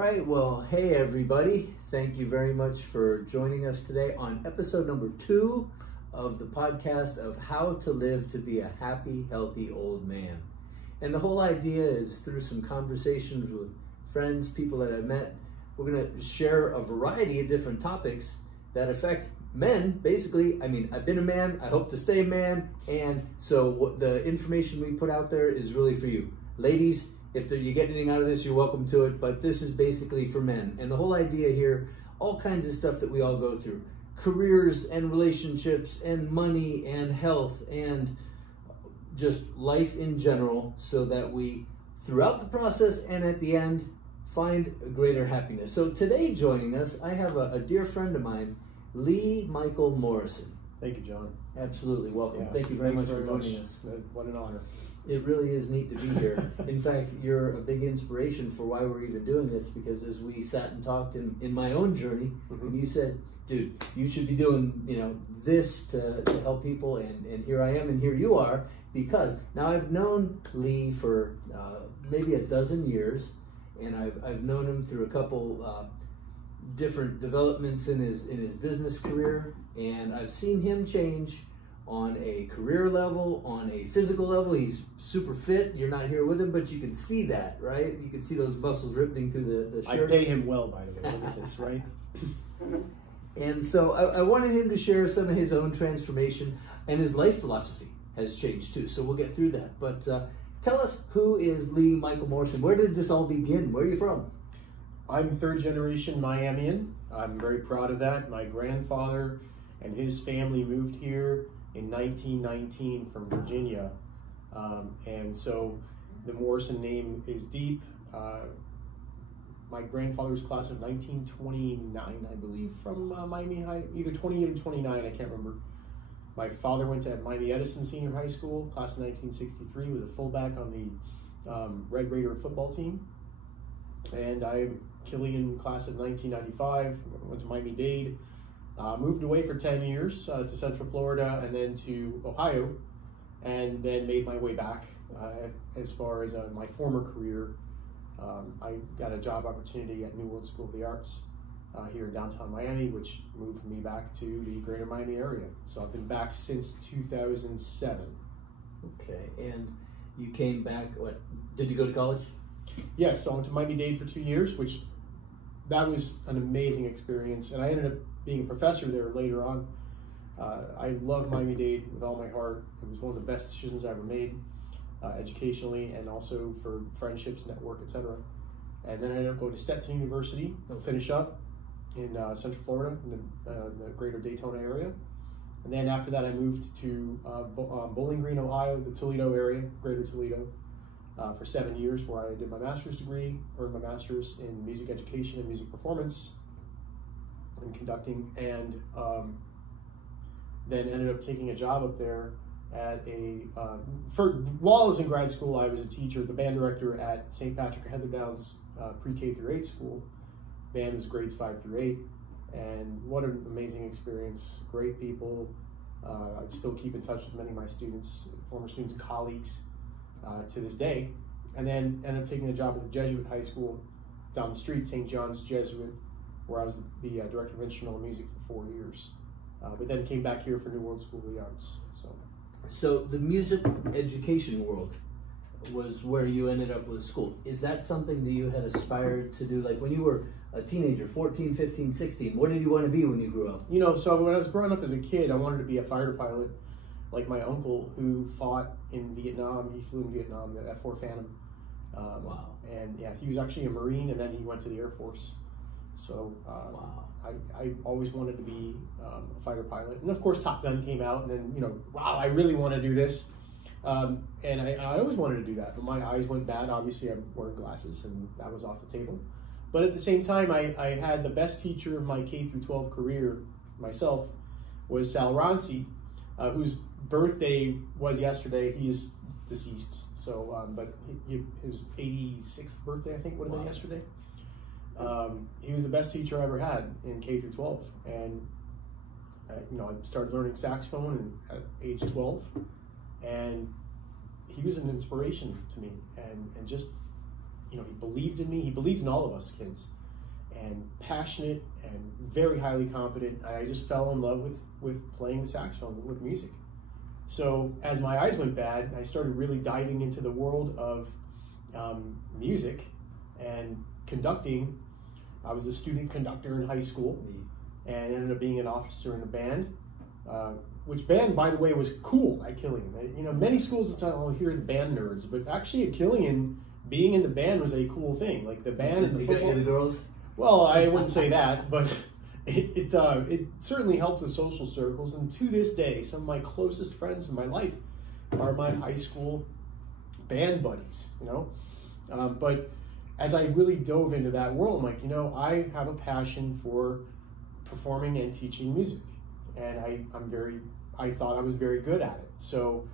right, well, hey everybody. Thank you very much for joining us today on episode number 2 of the podcast of How to Live to Be a Happy, Healthy Old Man. And the whole idea is through some conversations with friends, people that I've met, we're going to share a variety of different topics that affect men. Basically, I mean, I've been a man, I hope to stay a man, and so what the information we put out there is really for you. Ladies, if you get anything out of this, you're welcome to it, but this is basically for men. And the whole idea here, all kinds of stuff that we all go through. Careers and relationships and money and health and just life in general, so that we, throughout the process and at the end, find a greater happiness. So today joining us, I have a dear friend of mine, Michael Morrison. Thank you, John. Absolutely welcome. Yeah, Thank you very much for joining us. What an honor. It really is neat to be here. In fact, you're a big inspiration for why we're even doing this, because as we sat and talked in my own journey, and you said, dude, you should be doing this to help people, and here I am, and here you are, because now I've known Lee for maybe a dozen years, and I've known him through a couple different developments in his business career, and I've seen him change on a career level, on a physical level. He's super fit. You're not here with him, but you can see that, right? You can see those muscles ripping through the shirt. I pay him well, by the way. Look at this, right? And so I wanted him to share some of his own transformation, and his life philosophy has changed too. So we'll get through that. But tell us, who is Michael Morrison? Where did this all begin? Where are you from? I'm third generation Miamian. I'm very proud of that. My grandfather and his family moved here in 1919 from Virginia. And so the Morrison name is deep. My grandfather's class of 1929, I believe, from Miami High, either 28 or 29, I can't remember. My father went to Miami Edison Senior High School, class of 1963, with a fullback on the Red Raider football team. And I'm Killian, class of 1995, went to Miami-Dade. Moved away for 10 years to Central Florida and then to Ohio, and then made my way back as far as my former career. I got a job opportunity at New World School of the Arts here in downtown Miami, which moved me back to the greater Miami area. So I've been back since 2007. Okay, and you came back, what, did you go to college? Yes, so I went to Miami-Dade for 2 years, which that was an amazing experience, and I ended up being a professor there later on. I love Miami-Dade with all my heart. It was one of the best decisions I ever made, educationally and also for friendships, network, etc. And then I ended up going to Stetson University to finish up in Central Florida, in the greater Daytona area. And then after that, I moved to Bowling Green, Ohio, the Toledo area, greater Toledo, for 7 years, where I did my master's degree, earned my master's in music education and music performance and conducting, and then ended up taking a job up there at while I was in grad school, I was a teacher, the band director at St. Patrick and Heather Downs pre-K through 8 school. Band was grades 5 through 8, and what an amazing experience. Great people. I still keep in touch with many of my students, former students and colleagues to this day. And then ended up taking a job at the Jesuit high school down the street, St. John's Jesuit, where I was the director of instrumental music for 4 years. But then came back here for New World School of the Arts. So the music education world was where you ended up with school. Is that something that you had aspired to do? Like when you were a teenager, 14, 15, 16, what did you want to be when you grew up? So when I was growing up as a kid, I wanted to be a fighter pilot, like my uncle who fought in Vietnam. He flew in Vietnam, the F-4 Phantom. Wow. And yeah, he was actually a Marine, and then he went to the Air Force. So wow. I always wanted to be a fighter pilot. And of course, Top Gun came out, and then, wow, I really want to do this. And I always wanted to do that, but my eyes went bad. Obviously, I'm wearing glasses, and that was off the table. But at the same time, I had the best teacher of my K through 12 career, myself, was Sal Ronci, whose birthday was yesterday. He is deceased. So, but his 86th birthday, I think, would have been yesterday. He was the best teacher I ever had in K through 12, and I started learning saxophone at age 12, and he was an inspiration to me, and just he believed in me. He believed in all of us kids, and passionate and very highly competent. I just fell in love with playing the saxophone, with music. So as my eyes went bad, I started really diving into the world of music and conducting. I was a student conductor in high school and ended up being an officer in a band, which band, by the way, was cool at Killian. Many schools at the time, oh, here are the band nerds, but actually at Killian, being in the band was a cool thing. Like the band and the football. You got the girls? Well, I wouldn't say that, but it certainly helped with social circles. And to this day, some of my closest friends in my life are my high school band buddies, But as I really dove into that world, I'm like, I have a passion for performing and teaching music. And I thought I was very good at it. So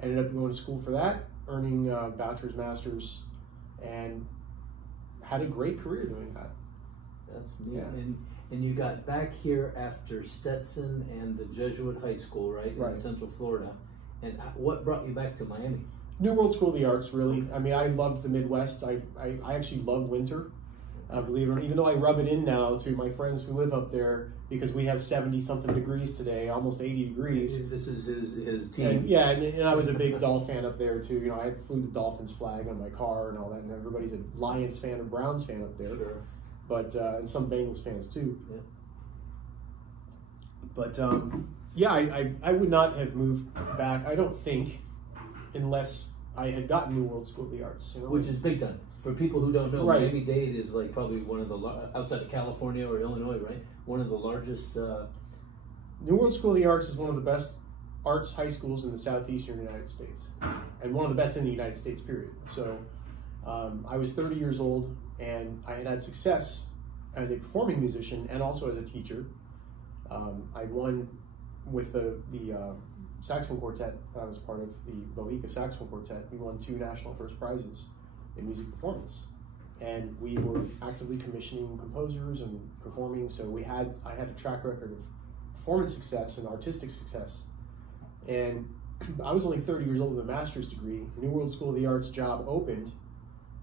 I ended up going to school for that, earning bachelor's, master's, and had a great career doing that. That's neat. Yeah. And you got back here after Stetson and the Jesuit High School, right? In Central Florida. And what brought you back to Miami? New World School of the Arts, really. I mean, I loved the Midwest. I actually love winter. Believe it or not, even though I rub it in now to my friends who live up there, because we have 70-something degrees today, almost 80 degrees. This is his team. And I was a big Dolph fan up there too. I flew the Dolphins flag on my car and all that, and everybody's a Lions fan or Browns fan up there. Sure. But and some Bengals fans too. Yeah. But I would not have moved back, I don't think, unless I had gotten New World School of the Arts. Which is big time. For people who don't know, right. Miami-Dade is like probably one of the, outside of California or Illinois, right? One of the largest. New World School of the Arts is one of the best arts high schools in the southeastern United States, and one of the best in the United States, period. So I was 30 years old, and I had success as a performing musician and also as a teacher. I won with the saxophone quartet. I was part of the Bohica Saxophone Quartet. We won 2 national first prizes in music performance, and we were actively commissioning composers and performing. So I had a track record of performance success and artistic success. And I was only 30 years old with a master's degree. New World School of the Arts job opened,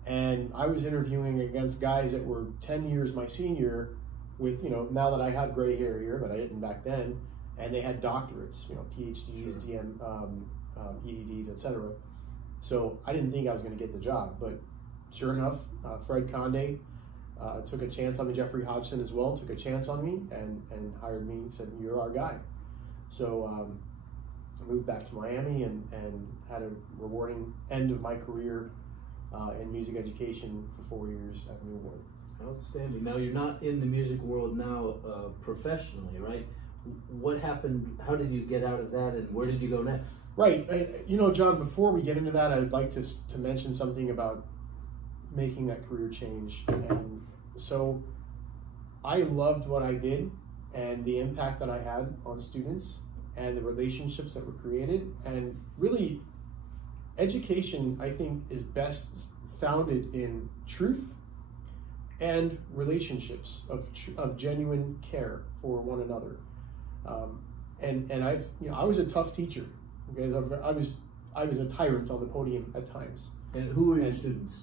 and I was interviewing against guys that were 10 years my senior, with now that I have gray hair here, but I didn't back then, and they had doctorates, PhDs, sure. EDDs, etc. So I didn't think I was going to get the job, but sure enough, Fred Conde took a chance on me. Jeffrey Hodgson as well took a chance on me and hired me. Said, "You're our guy." So I moved back to Miami and had a rewarding end of my career in music education for 4 years at New World. Outstanding. Now you're not in the music world now professionally, right? What happened? How did you get out of that, and where did you go next? Right. John, before we get into that, I would like to mention something about making that career change. And so I loved what I did and the impact that I had on students and the relationships that were created. And really, education, I think, is best founded in truth and relationships of genuine care for one another. And I was a tough teacher because I was a tyrant on the podium at times. And who were your students?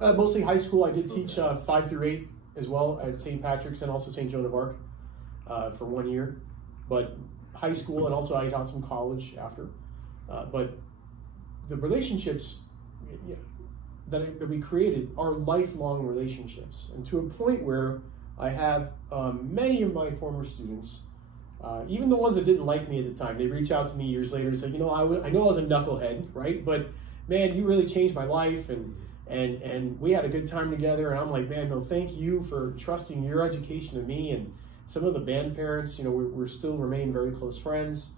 Mostly high school. I did teach 5 through 8 as well at St. Patrick's and also St. Joan of Arc for 1 year. But high school, and also I taught some college after. But the relationships that we created are lifelong relationships, and to a point where I have many of my former students. Even the ones that didn't like me at the time, they reach out to me years later and say, I know I was a knucklehead, right? But man, you really changed my life, and we had a good time together. And I'm like, man, no, thank you for trusting your education to me. And some of the band parents, we're still remain very close friends,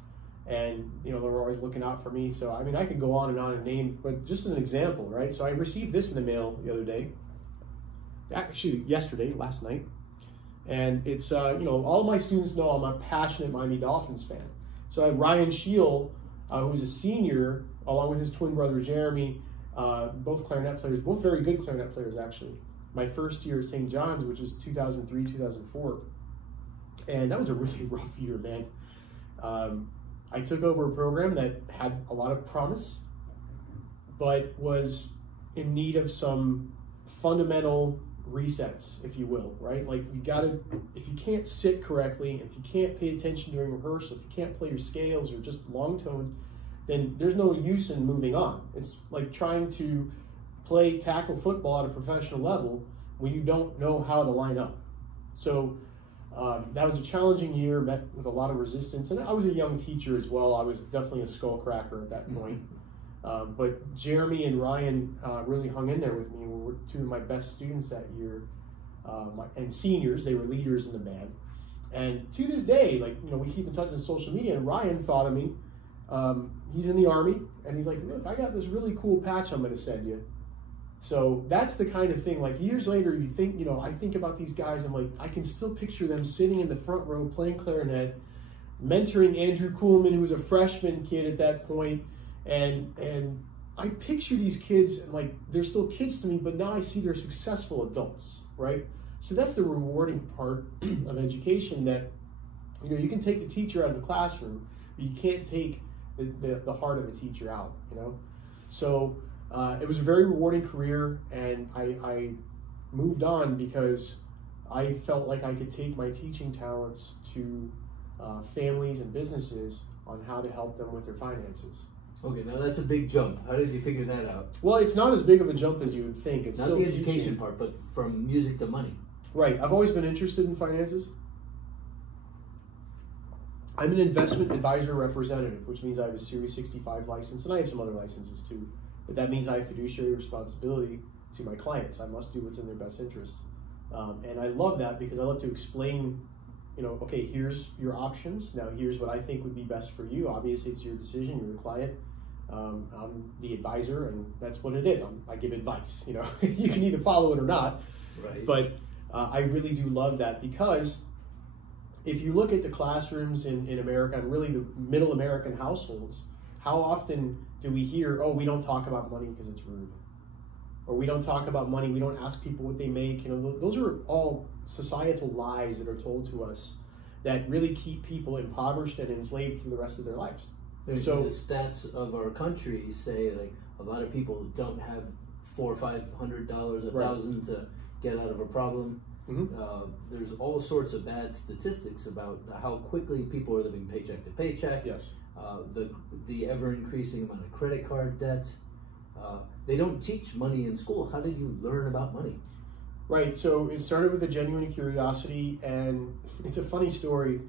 and they were always looking out for me. So I mean, I could go on and name, but just as an example, right? So I received this in the mail the other day, actually yesterday, last night. And it's, all of my students know I'm a passionate Miami Dolphins fan. So I have Ryan Scheel, who's a senior, along with his twin brother Jeremy, both clarinet players, both very good clarinet players, actually. My first year at St. John's, which was 2003, 2004. And that was a really rough year, man. I took over a program that had a lot of promise, but was in need of some fundamental resets, if you will, right? Like you gotta, if you can't sit correctly, if you can't pay attention during rehearsal, if you can't play your scales or just long tones, then there's no use in moving on. It's like trying to play tackle football at a professional level when you don't know how to line up. So that was a challenging year, met with a lot of resistance, and I was a young teacher as well. I was definitely a skull cracker at that point. But Jeremy and Ryan really hung in there with me. We were two of my best students that year, and seniors. They were leaders in the band. And to this day, like, you know, we keep in touch on social media, and Ryan thought of me. He's in the Army, and he's like, look, I got this really cool patch I'm going to send you. So that's the kind of thing, like years later, you think, you know, I think about these guys, I'm like, I can still picture them sitting in the front row playing clarinet, mentoring Andrew Kuhlman, who was a freshman kid at that point, and I picture these kids, and like, they're still kids to me, but now I see they're successful adults, right? So that's the rewarding part of education, that, you know, you can take the teacher out of the classroom, but you can't take the heart of a teacher out, you know? So it was a very rewarding career, and I moved on because I felt like I could take my teaching talents to families and businesses on how to help them with their finances. Okay, now that's a big jump. How did you figure that out? Well, it's not as big of a jump as you would think. It's not still the education teaching. part, but from music to money. Right. I've always been interested in finances. I'm an investment advisor representative, which means I have a Series 65 license, and I have some other licenses too. But that means I have fiduciary responsibility to my clients. I must do what's in their best interest. And I love that because I love to explain, you know, okay, here's your options. Now here's what I think would be best for you. Obviously, it's your decision. You're the client. I'm the advisor, and that's what it is. I give advice. You know, you can either follow it or not. Right. But I really do love that, because if you look at the classrooms in America, and really the middle American households, how often do we hear, oh, we don't talk about money because it's rude? Or we don't talk about money, we don't ask people what they make. You know, those are all societal lies that are told to us that really keep people impoverished and enslaved for the rest of their lives. So the stats of our country say, like, a lot of people don't have $400 or $500, $1,000 to get out of a problem. Mm-hmm. There's all sorts of bad statistics about how quickly people are living paycheck to paycheck. Yes. The ever increasing amount of credit card debt. They don't teach money in school. How did you learn about money? Right. So it started with a genuine curiosity, and it's a funny story.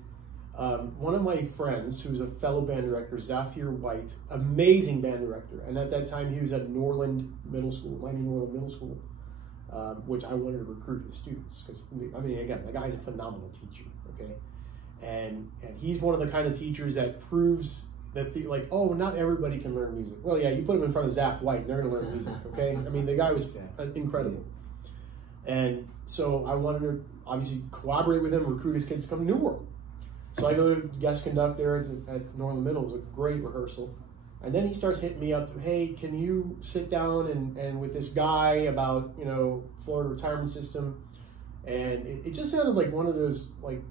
One of my friends, who's a fellow band director, Zafir White, amazing band director, and at that time he was at Norland Middle School, Miami Norland Middle School, which I wanted to recruit his students, because, I mean, again, the guy's a phenomenal teacher, okay? And he's one of the kind of teachers that proves that, like, oh, not everybody can learn music. Well, yeah, you put him in front of Zaf White, and they're going to learn music, okay? I mean, the guy was incredible. And so I wanted to, obviously, collaborate with him, recruit his kids to come to New World. So I go to guest conduct there at Norland Middle. It was a great rehearsal. And then he starts hitting me up, hey, can you sit down and with this guy about, you know, Florida retirement system? And it just sounded like one of those, like,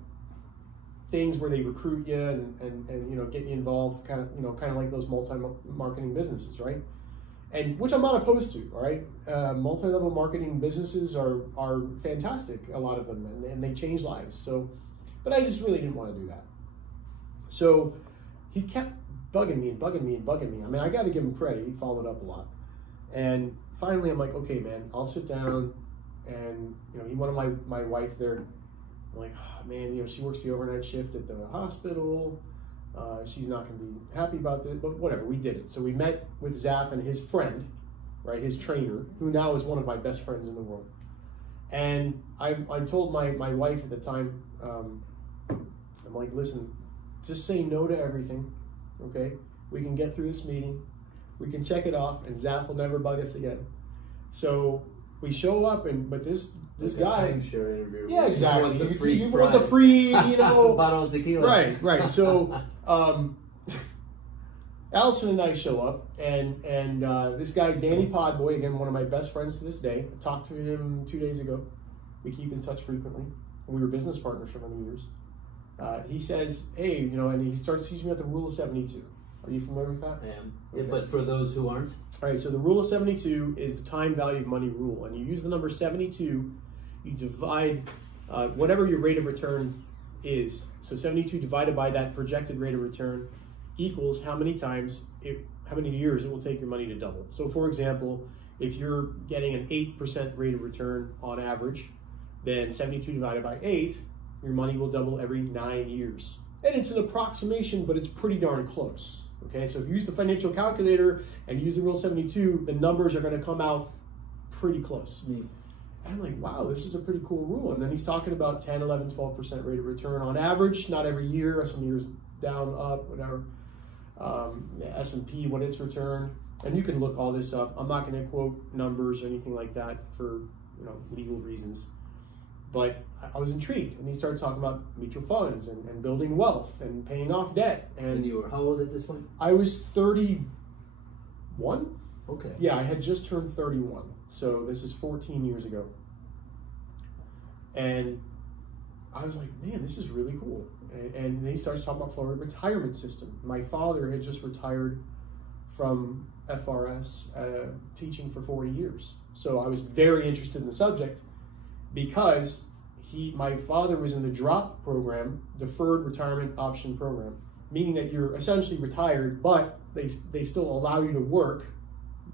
things where they recruit you and you know, get you involved, kind of like those multi-marketing businesses, right? And which I'm not opposed to, all right? Multi-level marketing businesses are fantastic, a lot of them, and they change lives. So, but I just really didn't want to do that. So he kept bugging me. I mean, I got to give him credit. He followed up a lot. And finally, I'm like, okay, man, I'll sit down. And, you know, he wanted my wife there. I'm like, oh, man, you know, she works the overnight shift at the hospital. She's not going to be happy about this, but whatever, we did it. So we met with Zaf and his friend, right, his trainer, who now is one of my best friends in the world. And I told my wife at the time, I'm like, listen, just say no to everything, okay? We can get through this meeting, we can check it off, and Zaf will never bug us again. So we show up, but this guy, timeshare interview. Yeah, exactly. You want the the free, you know, bottle of tequila. Right. So Allison and I show up, and this guy Danny Podboy, again, one of my best friends to this day. I talked to him 2 days ago. We keep in touch frequently. We were business partners for many years. He says, hey, you know, and he starts teaching me about the rule of 72. Are you familiar with that? I am. Okay. But for those who aren't? All right, so the rule of 72 is the time value of money rule. And you use the number 72, you divide whatever your rate of return is. So 72 divided by that projected rate of return equals how many years it will take your money to double. So for example, if you're getting an 8% rate of return on average, then 72 divided by 8, your money will double every 9 years. And it's an approximation, but it's pretty darn close. Okay, so if you use the financial calculator and use the rule 72, the numbers are going to come out pretty close. And I'm like, wow, this is a pretty cool rule. And then he's talking about 10, 11, 12% rate of return on average, not every year, some years down, up, whatever. S&P, what its returned. And you can look all this up. I'm not going to quote numbers or anything like that for legal reasons. But I was intrigued, and he started talking about mutual funds and building wealth and paying off debt. And you were how old at this point? I was 31. Okay. Yeah, I had just turned 31. So this is 14 years ago. And I was like, man, this is really cool. And then he starts talking about Florida retirement system. My father had just retired from FRS, teaching for 40 years. So I was very interested in the subject, because my father was in the DROP program, Deferred Retirement Option Program, meaning that you're essentially retired, but they still allow you to work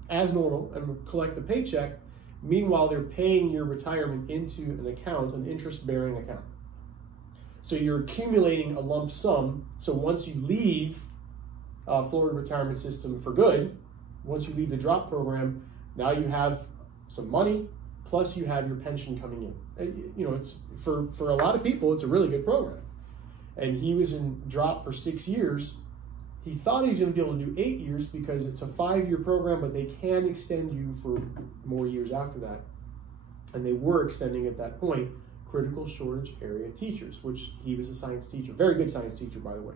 as normal and collect the paycheck. Meanwhile, they're paying your retirement into an account, an interest-bearing account. So you're accumulating a lump sum. So once you leave Florida retirement system for good, once you leave the DROP program, now you have some money, plus you have your pension coming in. It's for a lot of people, it's a really good program. And he was in DROP for 6 years. He thought he was going to be able to do 8 years because it's a 5-year program, but they can extend you for more years after that. And they were extending at that point critical shortage area teachers, which he was a science teacher, very good science teacher, by the way.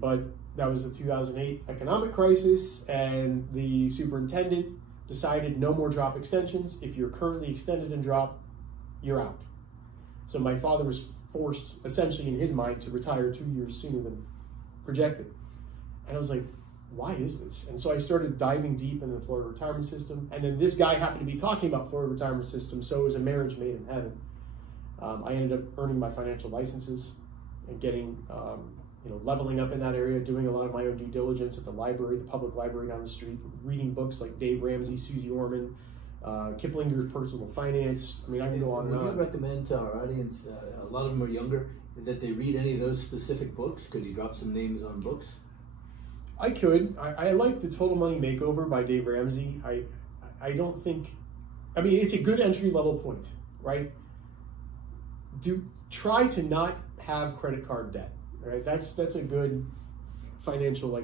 But that was the 2008 economic crisis, and the superintendent decided no more DROP extensions. If you're currently extended in DROP, you're out. So my father was forced, essentially in his mind, to retire 2 years sooner than projected. And I was like, why is this? And so I started diving deep into the Florida retirement system. And then this guy happened to be talking about Florida retirement system, so it was a marriage made in heaven. I ended up earning my financial licenses and getting, leveling up in that area, doing a lot of my own due diligence at the library, the public library down the street, reading books like Dave Ramsey, Susie Orman, Kiplinger's Personal Finance. I mean, I can go on and on. Would you recommend to our audience, a lot of them are younger, that they read any of those specific books? Could you drop some names on books? I could. I like the Total Money Makeover by Dave Ramsey. I don't think, it's a good entry level point, right? Try to not have credit card debt, right? That's a good financial,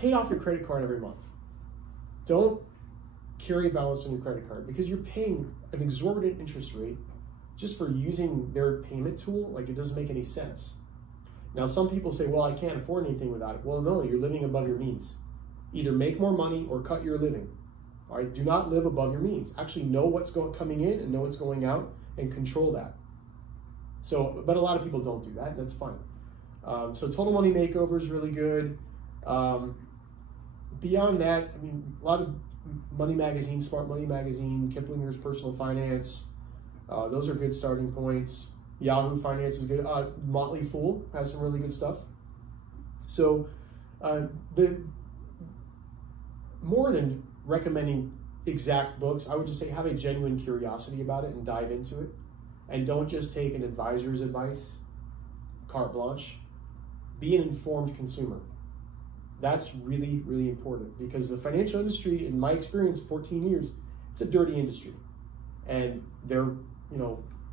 pay off your credit card every month. Don't carry a balance on your credit card, because you're paying an exorbitant interest rate just for using their payment tool. It doesn't make any sense. Now, some people say, well, I can't afford anything without it. Well, no, you're living above your means. Either make more money or cut your living. All right, do not live above your means. Actually know what's coming in and know what's going out and control that. So, but a lot of people don't do that, and that's fine. So Total Money Makeover is really good. Beyond that, a lot of Money Magazine, Smart Money Magazine, Kiplinger's Personal Finance, those are good starting points. Yahoo Finance is good. Motley Fool has some really good stuff. So more than recommending exact books, I would just say have a genuine curiosity about it and dive into it. And don't just take an advisor's advice, carte blanche. Be an informed consumer. That's really, really important, because the financial industry, in my experience, 14 years, it's a dirty industry. And they're,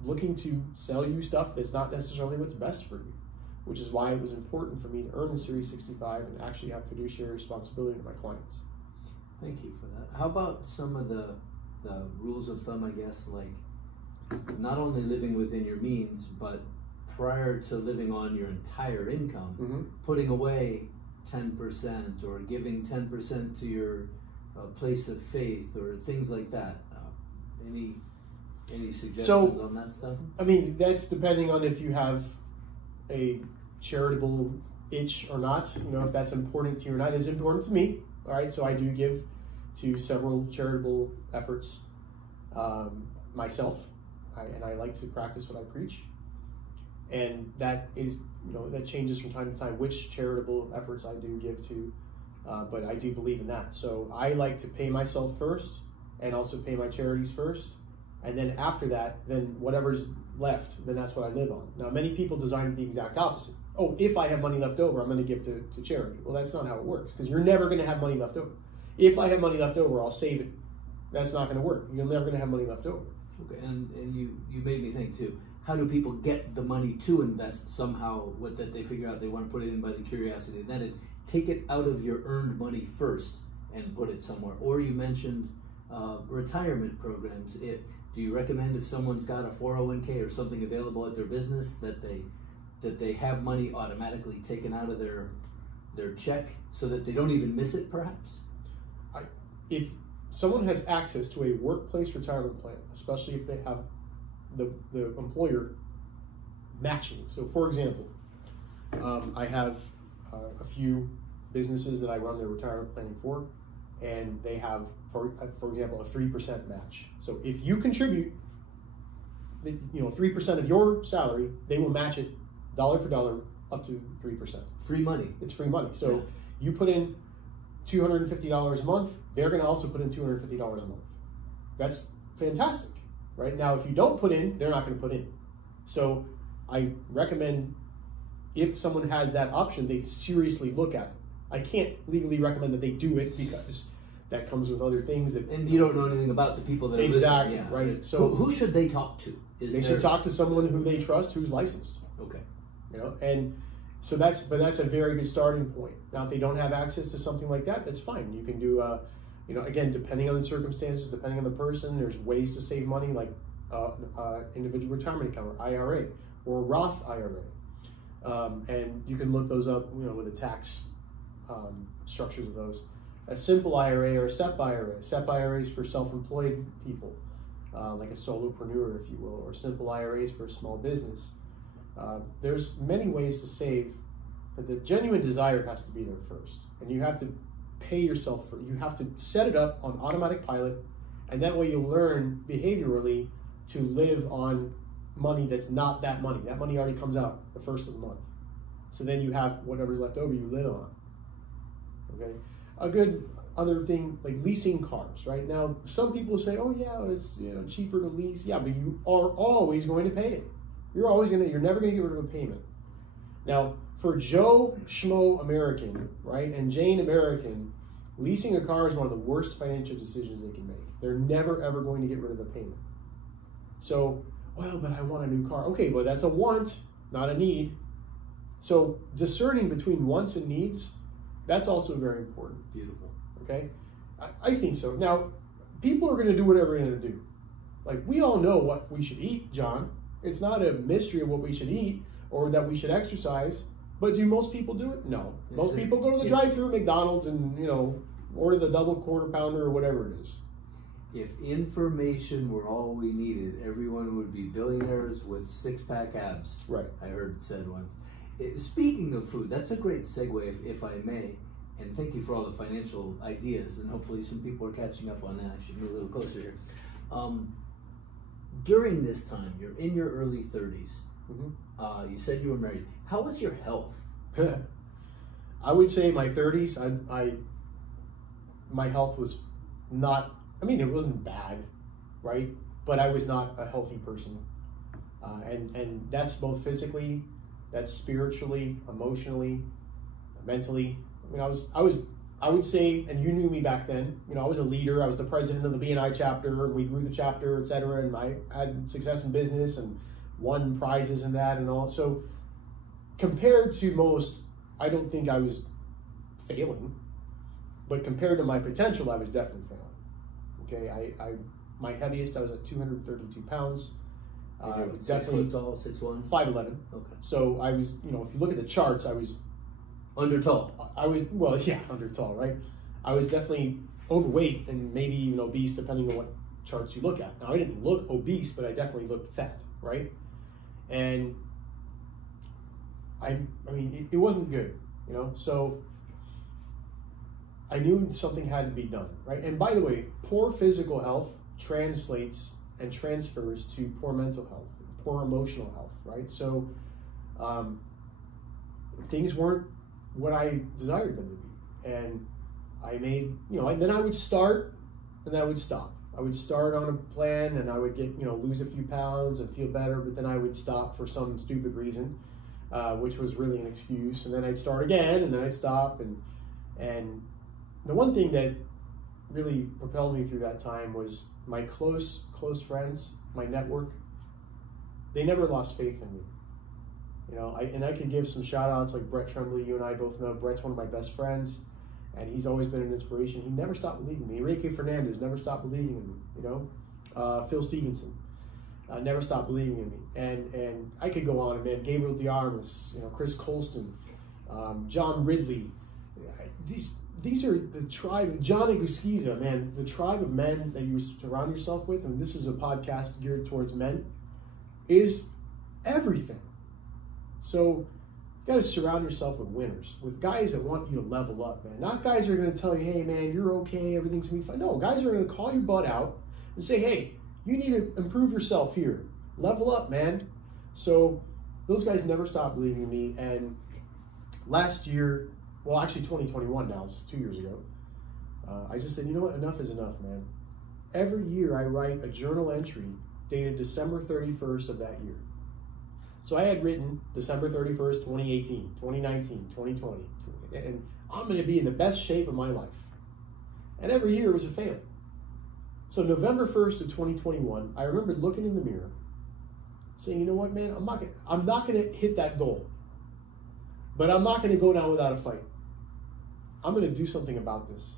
looking to sell you stuff that's not necessarily what's best for you, which is why it was important for me to earn the Series 65 and actually have fiduciary responsibility to my clients. Thank you for that. How about some of the rules of thumb, I guess, not only living within your means, but prior to living on your entire income, putting away 10% or giving 10% to your place of faith or things like that? Any suggestions on that stuff? That's depending on if you have a charitable itch or not, if that's important to you or not. It's important to me, all right? So I do give to several charitable efforts myself, and I like to practice what I preach. And that is, that changes from time to time which charitable efforts I do give to, but I do believe in that. So I like to pay myself first and also pay my charities first. And then after that, then whatever's left, then that's what I live on. Now, many people design the exact opposite. Oh, if I have money left over, I'm going to give to charity. Well, that's not how it works, because you're never going to have money left over. If I have money left over, I'll save it. That's not going to work. You're never going to have money left over. Okay, and you made me think too. How do people get the money to invest somehow? That they figure out they want to put it in by the curiosity. And that is, take it out of your earned money first and put it somewhere. Or you mentioned retirement programs. Do you recommend if someone's got a 401k or something available at their business that they have money automatically taken out of their check so that they don't even miss it, perhaps? If someone has access to a workplace retirement plan, especially if they have the employer matching. So, for example, I have a few businesses that I run their retirement planning for, and they have, for example, a 3% match. So if you contribute, 3% of your salary, they will match it dollar for dollar up to 3%. Free money. It's free money. So you put in $250 a month, they're going to also put in $250 a month. That's fantastic, right? Now, if you don't put in, they're not going to put in. So I recommend, if someone has that option, they seriously look at it. I can't legally recommend that they do it because that comes with other things that, and you don't know anything about the people that are exactly listening. Right. So who should they talk to? They should talk to someone who they trust, who's licensed. Okay. And so that's a very good starting point. Now, if they don't have access to something like that, that's fine. You can do, again, depending on the circumstances, depending on the person, there's ways to save money, like individual retirement account, or IRA, or Roth IRA. And you can look those up, with the tax structures of those. A simple IRA or a SEP IRA. SEP IRA is for self-employed people, like a solopreneur, if you will, or simple IRAs for a small business. There's many ways to save, but the genuine desire has to be there first. And you have to pay yourself for, you have to set it up on automatic pilot, and that way you'll learn behaviorally to live on money that's not that money. That money already comes out the first of the month. So then you have whatever's left over you live on. Okay? A good other thing, like leasing cars, right? Now, some people say, oh yeah, it's cheaper to lease. Yeah, but you are always going to pay it. You're never going to get rid of a payment. Now, for Joe Schmo American, right, and Jane American, leasing a car is one of the worst financial decisions they can make. They're never, ever going to get rid of a payment. So, well, but I want a new car. Okay, but that's a want, not a need. So discerning between wants and needs, that's also very important. Beautiful. Okay? I think so. Now, people are going to do whatever they're going to do. Like, we all know what we should eat, John. It's not a mystery of what we should eat or that we should exercise. But do most people do it? No. Most people go to the drive-thru at McDonald's and, order the double quarter pounder or whatever it is. If information were all we needed, everyone would be billionaires with six-pack abs. Right. I heard it said once. Speaking of food, that's a great segue, if I may. And thank you for all the financial ideas. And hopefully some people are catching up on that. I should move a little closer here. During this time, you're in your early 30s. Mm-hmm. You said you were married. How was your health? I would say my 30s, my health was not, it wasn't bad, right? But I was not a healthy person. And that's both physically, that's spiritually, emotionally, mentally. I would say, and you knew me back then, I was a leader. I was the president of the BNI chapter. We grew the chapter, et cetera, and I had success in business and won prizes and that and all. So compared to most, I don't think I was failing, but compared to my potential, I was definitely failing. Okay, my heaviest, I was at 232 pounds. Definitely tall, 6'1", 5'11". Okay. So I was, if you look at the charts, I was under tall. Under tall, right? I was definitely overweight and maybe even obese, depending on what charts you look at. Now, I didn't look obese, but I definitely looked fat, right? And I mean, it wasn't good, you know. So I knew something had to be done, right? And by the way, poor physical health translates and transfers to poor mental health, poor emotional health, right? So things weren't what I desired them to be. And I made, you know, then I would start and then I would stop. I would start on a plan and I would get, you know, lose a few pounds and feel better, but then I would stop for some stupid reason, which was really an excuse. And then I'd start again and then I'd stop. And the one thing that really propelled me through that time was my close friends, my network. They never lost faith in me. You know, I can give some shout outs like Brett Tremblay. You and I both know Brett's one of my best friends, and he's always been an inspiration. He never stopped believing in me. Enrique Fernandez never stopped believing in me. You know, Phil Stevenson never stopped believing in me. And I could go on and man, Gabriel Diarmas, you know, Chris Colston, John Ridley. These are the tribe, John Eguskiza, man, the tribe of men that you surround yourself with, and this is a podcast geared towards men, is everything. So you got to surround yourself with winners, with guys that want you to level up, man. Not guys that are going to tell you, hey, man, you're okay, everything's going to be fine. No, guys are going to call your butt out and say, hey, you need to improve yourself here. Level up, man. So those guys never stopped believing in me. And last year, well, actually 2021 now, it's 2 years ago, I just said, you know what, enough is enough, man. Every year I write a journal entry dated December 31st of that year. So I had written December 31st, 2018, 2019, 2020, and I'm going to be in the best shape of my life. And every year it was a fail. So November 1st of 2021, I remember looking in the mirror, saying, you know what, man, I'm not going to hit that goal, but I'm not going to go down without a fight. I'm going to do something about this.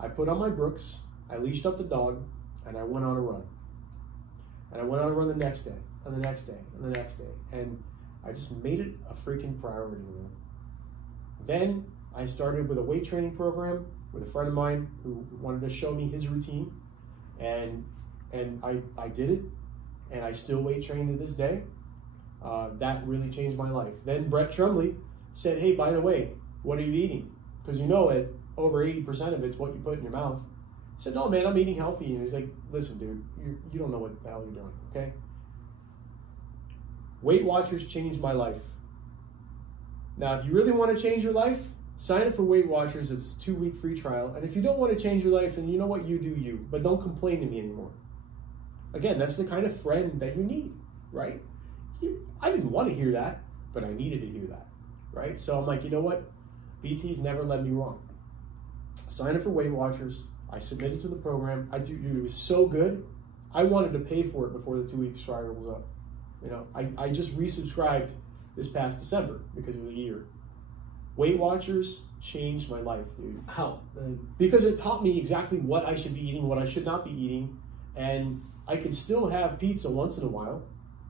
I put on my Brooks, I leashed up the dog, and I went on a run. And I went on a run the next day, and the next day, and the next day. And I just made it a freaking priority, man. Then I started with a weight training program with a friend of mine who wanted to show me his routine. And I did it, and I still weight train to this day. That really changed my life. Then Brett Tremblay said, hey, by the way, what are you eating? Because you know it, over 80% of it's what you put in your mouth. I said, no, man, I'm eating healthy. And he's like, listen, dude, you don't know what the hell you're doing, okay? Weight Watchers changed my life. Now, if you really want to change your life, sign up for Weight Watchers. It's a 2-week free trial. And if you don't want to change your life, then you know what, you do you. But don't complain to me anymore. Again, that's the kind of friend that you need, right? I didn't want to hear that, but I needed to hear that, right? So I'm like, you know what? BT's never led me wrong. Sign up for Weight Watchers. I submitted to the program. It was so good. I wanted to pay for it before the 2 weeks trial was up. You know, I just resubscribed this past December because it was a year. Weight Watchers changed my life, dude. How? Because it taught me exactly what I should be eating, what I should not be eating, and I could still have pizza once in a while,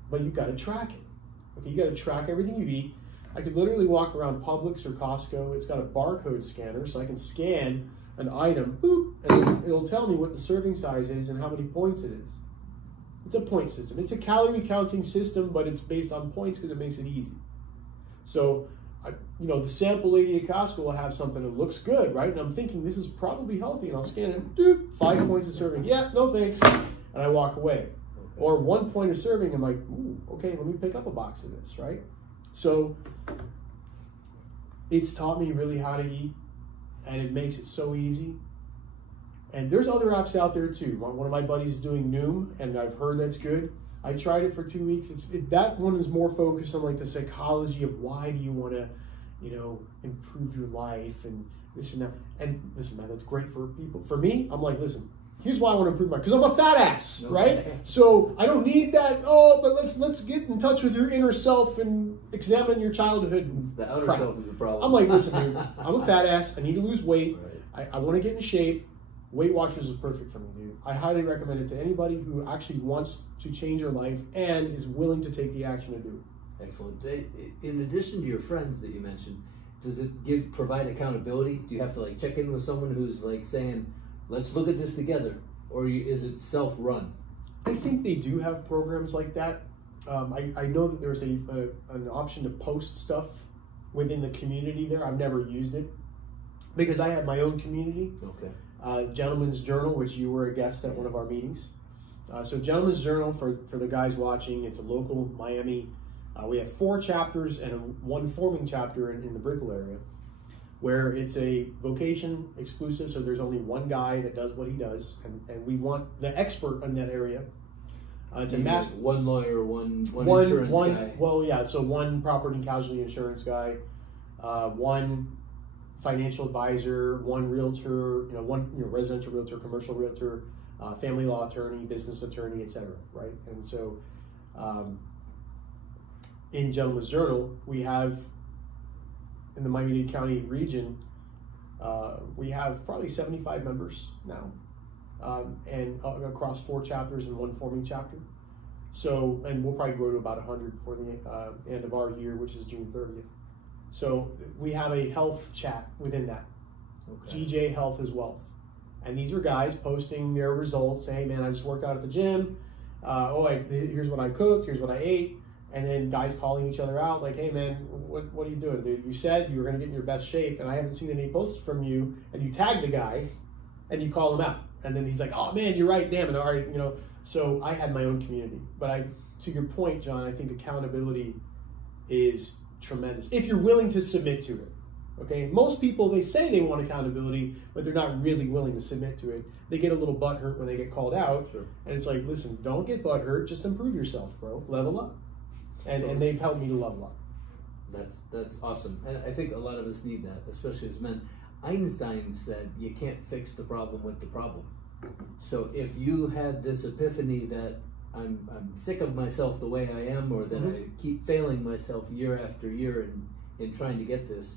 but you got to track it. Okay, you got to track everything you eat. I could literally walk around Publix or Costco. It's got a barcode scanner, so I can scan an item, boop, and it'll tell me what the serving size is and how many points it is. It's a point system. It's a calorie counting system, but it's based on points because it makes it easy. So, you know, the sample lady at Costco will have something that looks good, right? And I'm thinking this is probably healthy, and I'll scan it, doop, 5 points of serving. Yeah, no thanks. And I walk away. Okay. Or 1 point of serving, I'm like, ooh, okay, let me pick up a box of this, right? So it's taught me really how to eat, and it makes it so easy. And there's other apps out there too. One of my buddies is doing Noom, and I've heard that's good. I tried it for 2 weeks. That one is more focused on like the psychology of why do you want to, you know, improve your life and this and that. And listen, man, that's great for people. For me, I'm like, listen, here's why I want to improve my, because I'm a fat ass, right? So I don't need that. Oh, but let's get in touch with your inner self and examine your childhood. The outer self is a problem. I'm like, listen, dude, I'm a fat ass. I need to lose weight. Right. I want to get in shape. Weight Watchers is perfect for me, dude. I highly recommend it to anybody who actually wants to change their life and is willing to take the action to do it. Excellent. In addition to your friends that you mentioned, does it provide accountability? Do you have to like check in with someone who's like saying, let's look at this together? Or is it self-run? I think they do have programs like that. I know that there's an option to post stuff within the community there. I've never used it because I have my own community. Okay. Gentleman's Journal, which you were a guest at one of our meetings. So Gentleman's Journal, for the guys watching, it's a local Miami. We have 4 chapters and one forming chapter in the Brickell area, where it's a vocation exclusive, so there's only one guy that does what he does, and we want the expert in that area. It's a master. One lawyer, one insurance guy. Well, yeah, so one property and casualty insurance guy, one financial advisor, one realtor, one residential realtor, commercial realtor, family law attorney, business attorney, etc. Right, and so in Gentleman's Journal, we have in the Miami-Dade County region, we have probably 75 members now, and across 4 chapters and one forming chapter. So, and we'll probably grow to about 100 before the end of our year, which is June 30th. So we have a health chat within that. Okay. GJ Health is Wealth. And these are guys posting their results, saying, man, I just worked out at the gym. Here's what I cooked, here's what I ate. And then guys calling each other out like, hey man, what are you doing, dude? You said you were gonna get in your best shape and I haven't seen any posts from you. And you tag the guy and you call him out. And then he's like, oh man, you're right, damn it, all right, So I had my own community. But to your point, John, I think accountability is tremendous. If you're willing to submit to it, okay? Most people, they say they want accountability, but they're not really willing to submit to it. They get a little butthurt when they get called out. Sure. And it's like, listen, don't get butthurt, just improve yourself, bro. Level up. And they've helped me to level up. That's awesome. And I think a lot of us need that, especially as men. Einstein said, you can't fix the problem with the problem. So if you had this epiphany that I'm sick of myself the way I am, or that I keep failing myself year after year in trying to get this,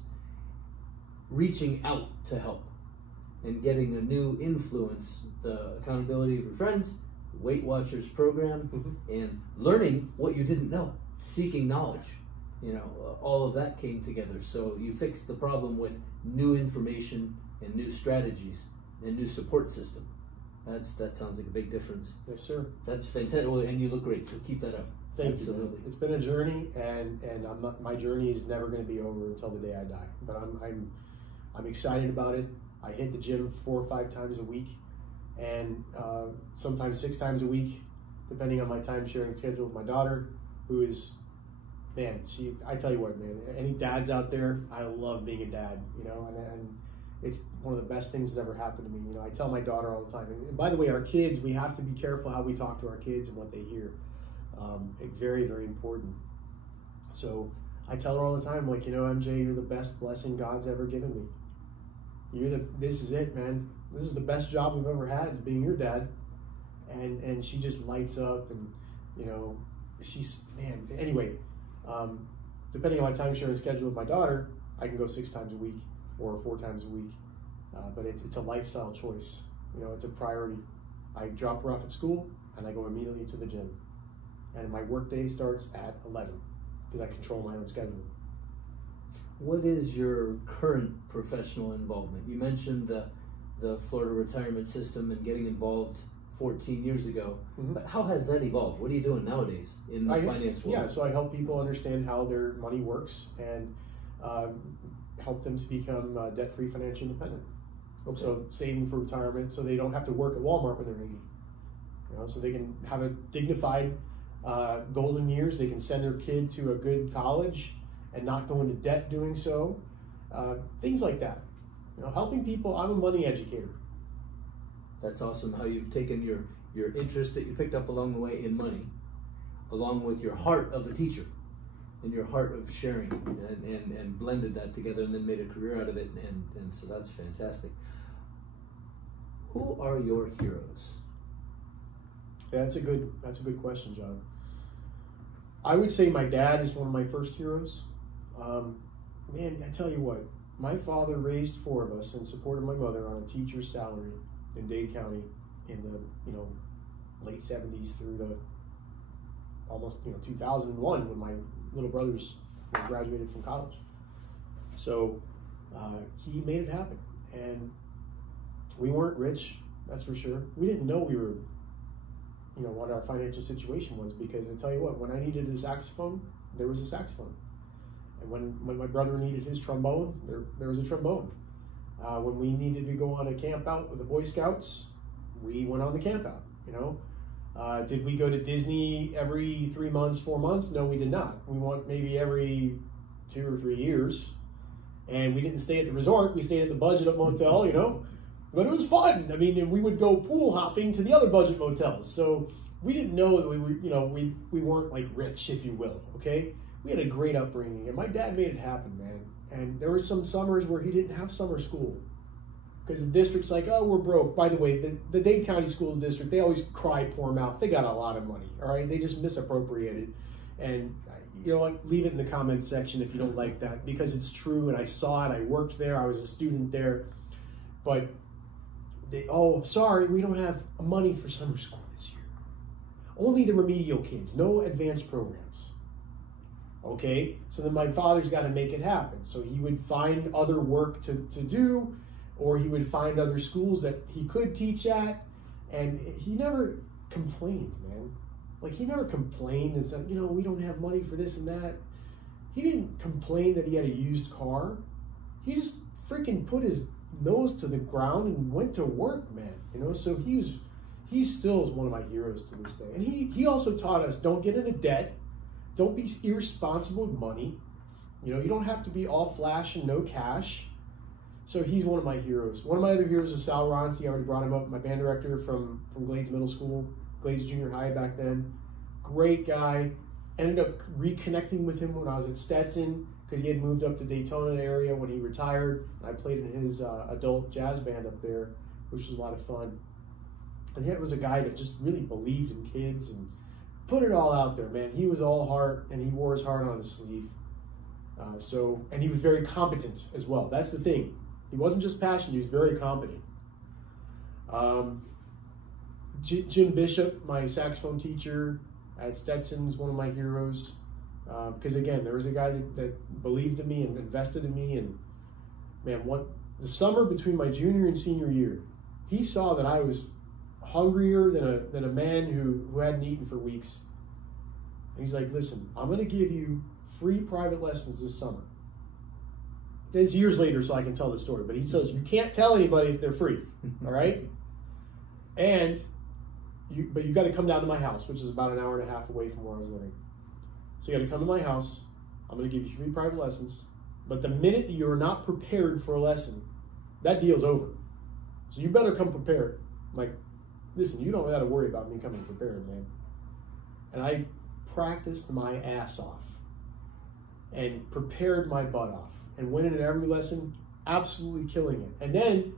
reaching out to help and getting a new influence, the accountability of your friends, the Weight Watchers program, and learning what you didn't know, seeking knowledge, all of that came together. So you fixed the problem with new information and new strategies and new support system. That sounds like a big difference. Yes, sir. That's fantastic. Well, and you look great, so keep that up. Thank you. Man. It's been a journey, and my journey is never going to be over until the day I die. But I'm excited about it. I hit the gym 4 or 5 times a week, and sometimes 6 times a week, depending on my time sharing schedule with my daughter, who is, man, I tell you what, man, any dads out there, I love being a dad, and it's one of the best things that's ever happened to me. I tell my daughter all the time, and by the way, our kids, we have to be careful how we talk to our kids and what they hear. It's very, very important. So I tell her all the time, like, MJ, you're the best blessing God's ever given me. This is it, man. This is the best job we've ever had, is being your dad. And she just lights up, and she's, man, anyway, depending on my time sharing schedule with my daughter, I can go 6 times a week or 4 times a week. But it's a lifestyle choice. It's a priority. I drop her off at school and I go immediately to the gym. And my work day starts at 11 because I control my own schedule. What is your current professional involvement? You mentioned the Florida retirement system and getting involved 14 years ago. But how has that evolved? What are you doing nowadays in the finance world? Yeah, so I help people understand how their money works and help them to become debt-free, financially independent. Okay. So saving for retirement, so they don't have to work at Walmart when they're 80. So they can have a dignified golden years. They can send their kid to a good college and not go into debt doing so. Things like that. Helping people. I'm a money educator. That's awesome how you've taken your interest that you picked up along the way in money, along with your heart of a teacher and your heart of sharing, and blended that together and then made a career out of it, and so that's fantastic. Who are your heroes? Yeah, that's a good question, John. I would say my dad is one of my first heroes. Man, I tell you what, my father raised 4 of us and supported my mother on a teacher's salary in Dade County in the late 70s through the almost 2001 when my little brothers graduated from college. So he made it happen, and we weren't rich, that's for sure. We didn't know we were what our financial situation was, because I tell you what, when I needed a saxophone, there was a saxophone. And when my brother needed his trombone, there was a trombone. When we needed to go on a camp out with the Boy Scouts, we went on the camp out, Did we go to Disney every 3 months, 4 months? No, we did not. We went maybe every 2 or 3 years. And we didn't stay at the resort. We stayed at the budget motel, But it was fun. I mean, and we would go pool hopping to the other budget motels. So we didn't know that we were, we weren't like rich, if you will, okay? We had a great upbringing, and my dad made it happen, man. And there were some summers where he didn't have summer school because the district's like, oh, we're broke. By the way, the Dade County Schools District, they always cry poor mouth. They got a lot of money, all right? They just misappropriated. And you know what? Leave it in the comments section if you don't like that, because it's true, and I saw it. I worked there. I was a student there. But oh, sorry, we don't have money for summer school this year. Only the remedial kids, no advanced programs. Okay, so then my father's got to make it happen. So he would find other work to do, or he would find other schools that he could teach at, and he never complained, man. Like, he never complained and said, we don't have money for this and that. He didn't complain that he had a used car. He just freaking put his nose to the ground and went to work, man. So he still is one of my heroes to this day. And he also taught us, don't get into debt. Don't be irresponsible with money. You don't have to be all flash and no cash. So he's one of my heroes. One of my other heroes is Sal Ronci. I already brought him up, my band director from Glades Middle School, Glades Junior High back then. Great guy. Ended up reconnecting with him when I was at Stetson, because he had moved up to Daytona area when he retired. I played in his adult jazz band up there, which was a lot of fun. And he was a guy that just really believed in kids and put it all out there, man. He was all heart, and he wore his heart on his sleeve. And he was very competent as well. That's the thing. He wasn't just passionate, he was very competent. Jim Bishop, my saxophone teacher at Stetson, is one of my heroes. Because again, there was a guy that believed in me and invested in me. And man, the summer between my junior and senior year, he saw that I was hungrier than a man who hadn't eaten for weeks. And he's like, listen, I'm going to give you free private lessons this summer. It's years later, so I can tell the story, but he says, you can't tell anybody they're free, all right? But you got to come down to my house, which is about an hour and a half away from where I was living. So you got to come to my house. I'm going to give you free private lessons. But the minute that you're not prepared for a lesson, that deal's over. So you better come prepared. I'm like, listen, you don't got to worry about me coming prepared, man. And I practiced my ass off and prepared my butt off and went into every lesson absolutely killing it. And then,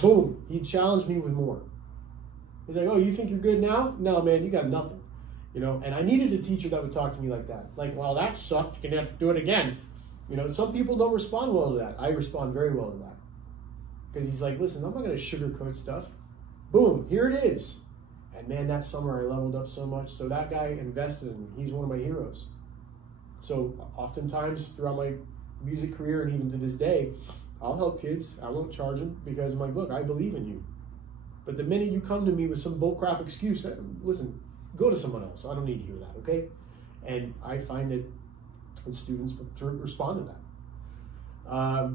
boom, he challenged me with more. He's like, oh, you think you're good now? No, man, you got nothing. And I needed a teacher that would talk to me like that. Like, well, that sucked. You're going to have to do it again. Some people don't respond well to that. I respond very well to that. Because he's like, listen, I'm not going to sugarcoat stuff. Boom, here it is. And man, that summer I leveled up so much. So that guy invested in me. He's one of my heroes. So oftentimes throughout my music career and even to this day, I'll help kids. I won't charge them because I'm like, look, I believe in you. But the minute you come to me with some bullcrap excuse, listen, go to someone else. I don't need to hear that, okay? And I find that the students respond to that.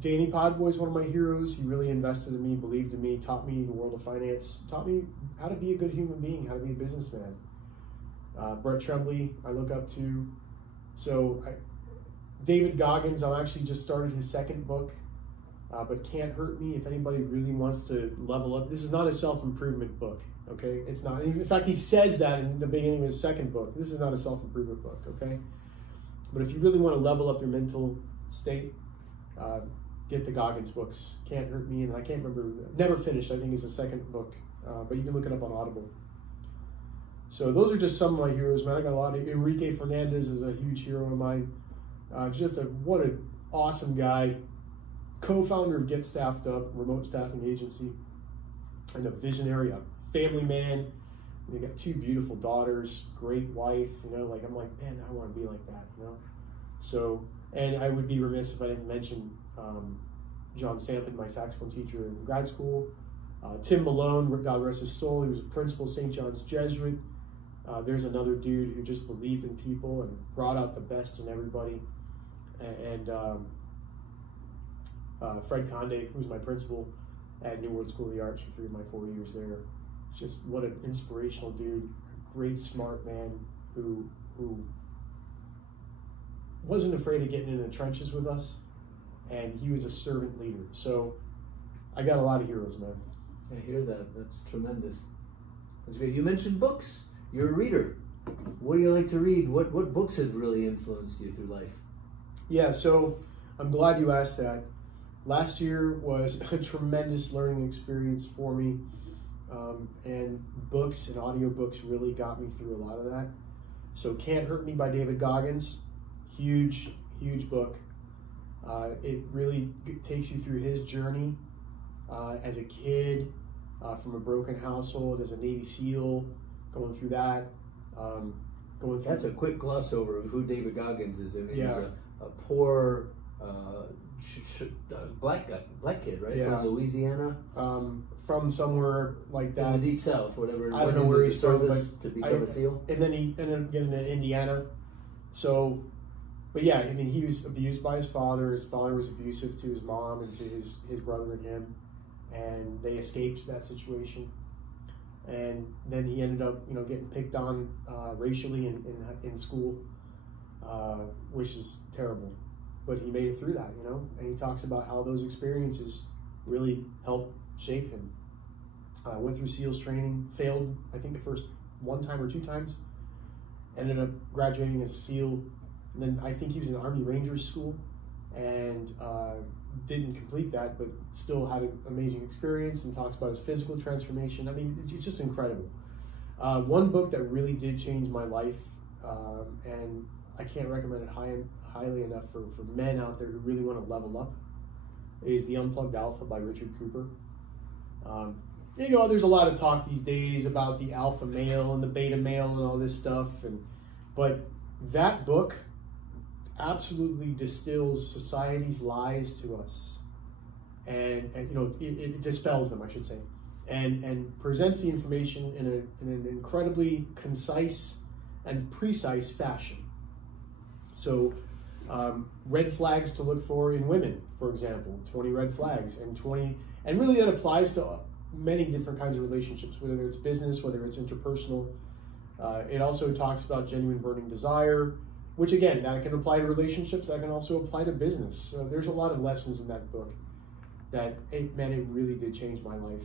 Danny Podboy is one of my heroes. He really invested in me, believed in me, taught me the world of finance, taught me how to be a good human being, how to be a businessman. Brett Tremblay, I look up to. David Goggins, I actually just started his second book, but Can't Hurt Me. If anybody really wants to level up, this is not a self-improvement book, okay? It's not. In fact, he says that in the beginning of his second book. This is not a self-improvement book, okay? But if you really want to level up your mental state, get the Goggins books. Can't Hurt Me, and I can't remember, Never Finished, I think is the second book, but you can look it up on Audible. So those are just some of my heroes, man. I got a lot of, Enrique Fernandez is a huge hero of mine. What an awesome guy. Co-founder of Get Staffed Up, remote staffing agency, and a visionary, a family man. And he got 2 beautiful daughters, great wife, I'm like, man, I want to be like that, So, and I would be remiss if I didn't mention John Sampson, my saxophone teacher in grad school. Tim Malone, God rest his soul, he was a principal of St. John's Jesuit. There's another dude who just believed in people and brought out the best in everybody. And Fred Conde, who's my principal at New World School of the Arts for 3 of my 4 years there. Just what an inspirational dude, a great, smart man who wasn't afraid of getting in the trenches with us, and he was a servant leader. So I got a lot of heroes, man. I hear that. That's tremendous. That's great. You mentioned books. You're a reader. What do you like to read? What books have really influenced you through life? Yeah, so I'm glad you asked that. Last year was a tremendous learning experience for me, and books and audiobooks really got me through a lot of that. So Can't Hurt Me by David Goggins, huge book. It really takes you through his journey as a kid, from a broken household, as a Navy SEAL, going through that. That's a quick gloss over of who David Goggins is. I mean, yeah. He's a poor black kid, right? Yeah. From Louisiana. From somewhere like that. In the Deep South, whatever. I don't know where he's from, to become a SEAL. And then he ended up getting into Indiana. So, but yeah, I mean, he was abused by his father. His father was abusive to his mom and to his brother and him. And they escaped that situation. And then he ended up, getting picked on racially in school, which is terrible. But he made it through that, and he talks about how those experiences really helped shape him. Went through SEALs training, failed, I think, the first 1 time or 2 times, ended up graduating as a SEAL. And then I think he was in Army Rangers school and didn't complete that, but still had an amazing experience, and talks about his physical transformation. I mean, it's just incredible. One book that really did change my life, and I can't recommend it highly enough for men out there who really want to level up, is The Unplugged Alpha by Richard Cooper. There's a lot of talk these days about the alpha male and the beta male and all this stuff, but that book absolutely distills society's lies to us, and it dispels them, I should say, and presents the information in an incredibly concise and precise fashion. So, red flags to look for in women, for example, 20 red flags, and really that applies to many different kinds of relationships, whether it's business, whether it's interpersonal. It also talks about genuine burning desire, which again, that can apply to relationships, that can also apply to business. So there's a lot of lessons in that book that, it really did change my life.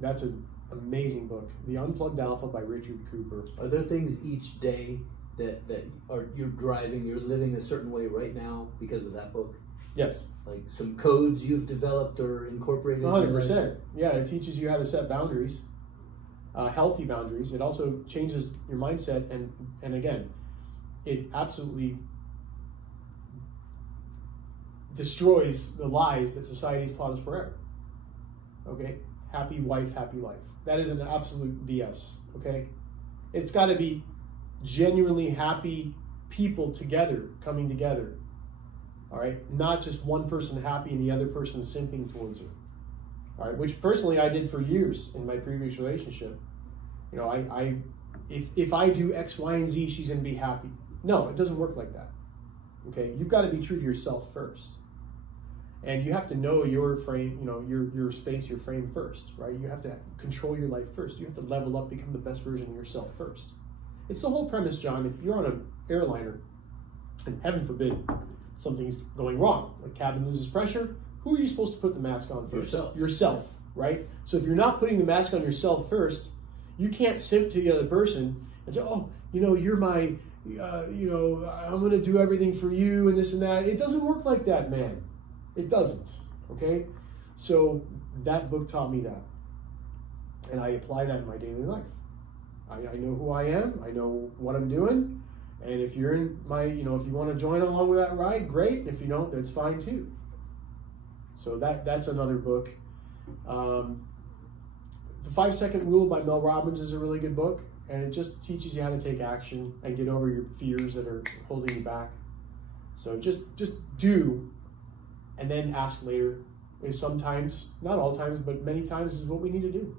That's an amazing book. The Unplugged Alpha by Richard Cooper. Are there things each day that you're living a certain way right now because of that book? Yes. Like some codes you've developed or incorporated? 100%. Yeah, it teaches you how to set boundaries, healthy boundaries. It also changes your mindset, and again, it absolutely destroys the lies that society's taught us forever. Okay? Happy wife, happy life. That is an absolute BS. Okay? It's got to be genuinely happy people together, coming together. All right? Not just one person happy and the other person simping towards her. All right? Which personally I did for years in my previous relationship. If I do X, Y, and Z, she's going to be happy. No, it doesn't work like that. Okay? You've got to be true to yourself first. And you have to know your frame, your space, your frame first, right? You have to control your life first. You have to level up, become the best version of yourself first. It's the whole premise, John. If you're on an airliner, and heaven forbid, something's going wrong, like cabin loses pressure, who are you supposed to put the mask on first? Yourself, right? So if you're not putting the mask on yourself first, you can't simp to the other person and say, oh, you're my, I'm going to do everything for you and this and that. It doesn't work like that, man. It doesn't, okay? So that book taught me that. And I apply that in my daily life. I know who I am. I know what I'm doing. And if you're in my, if you want to join along with that ride, great. If you don't, that's fine too. So that's another book. The 5-Second Rule by Mel Robbins is a really good book. And it just teaches you how to take action and get over your fears that are holding you back. So just do, and then ask later. is sometimes, not all times, but many times is what we need to do.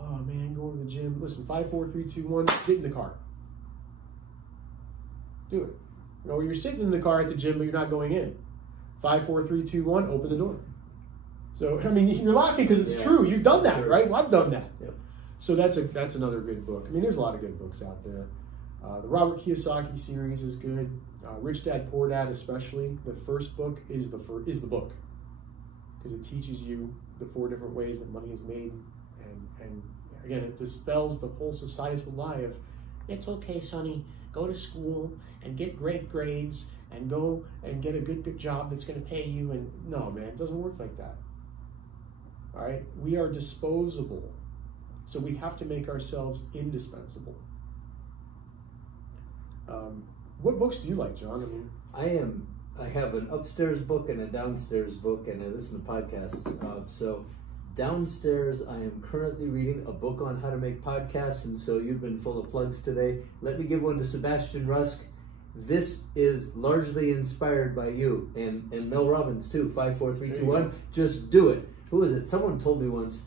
Oh man, going to the gym. Listen, 5, 4, 3, 2, 1, get in the car. Do it. You know, you're sitting in the car at the gym, but you're not going in. 5, 4, 3, 2, 1, open the door. So, I mean, you're laughing because it's true. You've done that, right? Well, I've done that. Yep. So that's another good book. I mean, there's a lot of good books out there. The Robert Kiyosaki series is good. Rich Dad Poor Dad, especially. The first book is the book, because it teaches you the 4 different ways that money is made, and again, it dispels the whole societal lie of it's okay, Sonny, go to school and get great grades and go and get a good job that's going to pay you. And no, man, it doesn't work like that. All right, we are disposable, so we have to make ourselves indispensable. What books do you like, John? I mean, I have an upstairs book and a downstairs book, and I listen to podcasts. So downstairs, I am currently reading a book on how to make podcasts, and so you've been full of plugs today. Let me give one to Sebastian Rusk. This is largely inspired by you, and Mel Robbins too. 5, 4, 3, 2, 1. Just do it. Who is it? Someone told me once,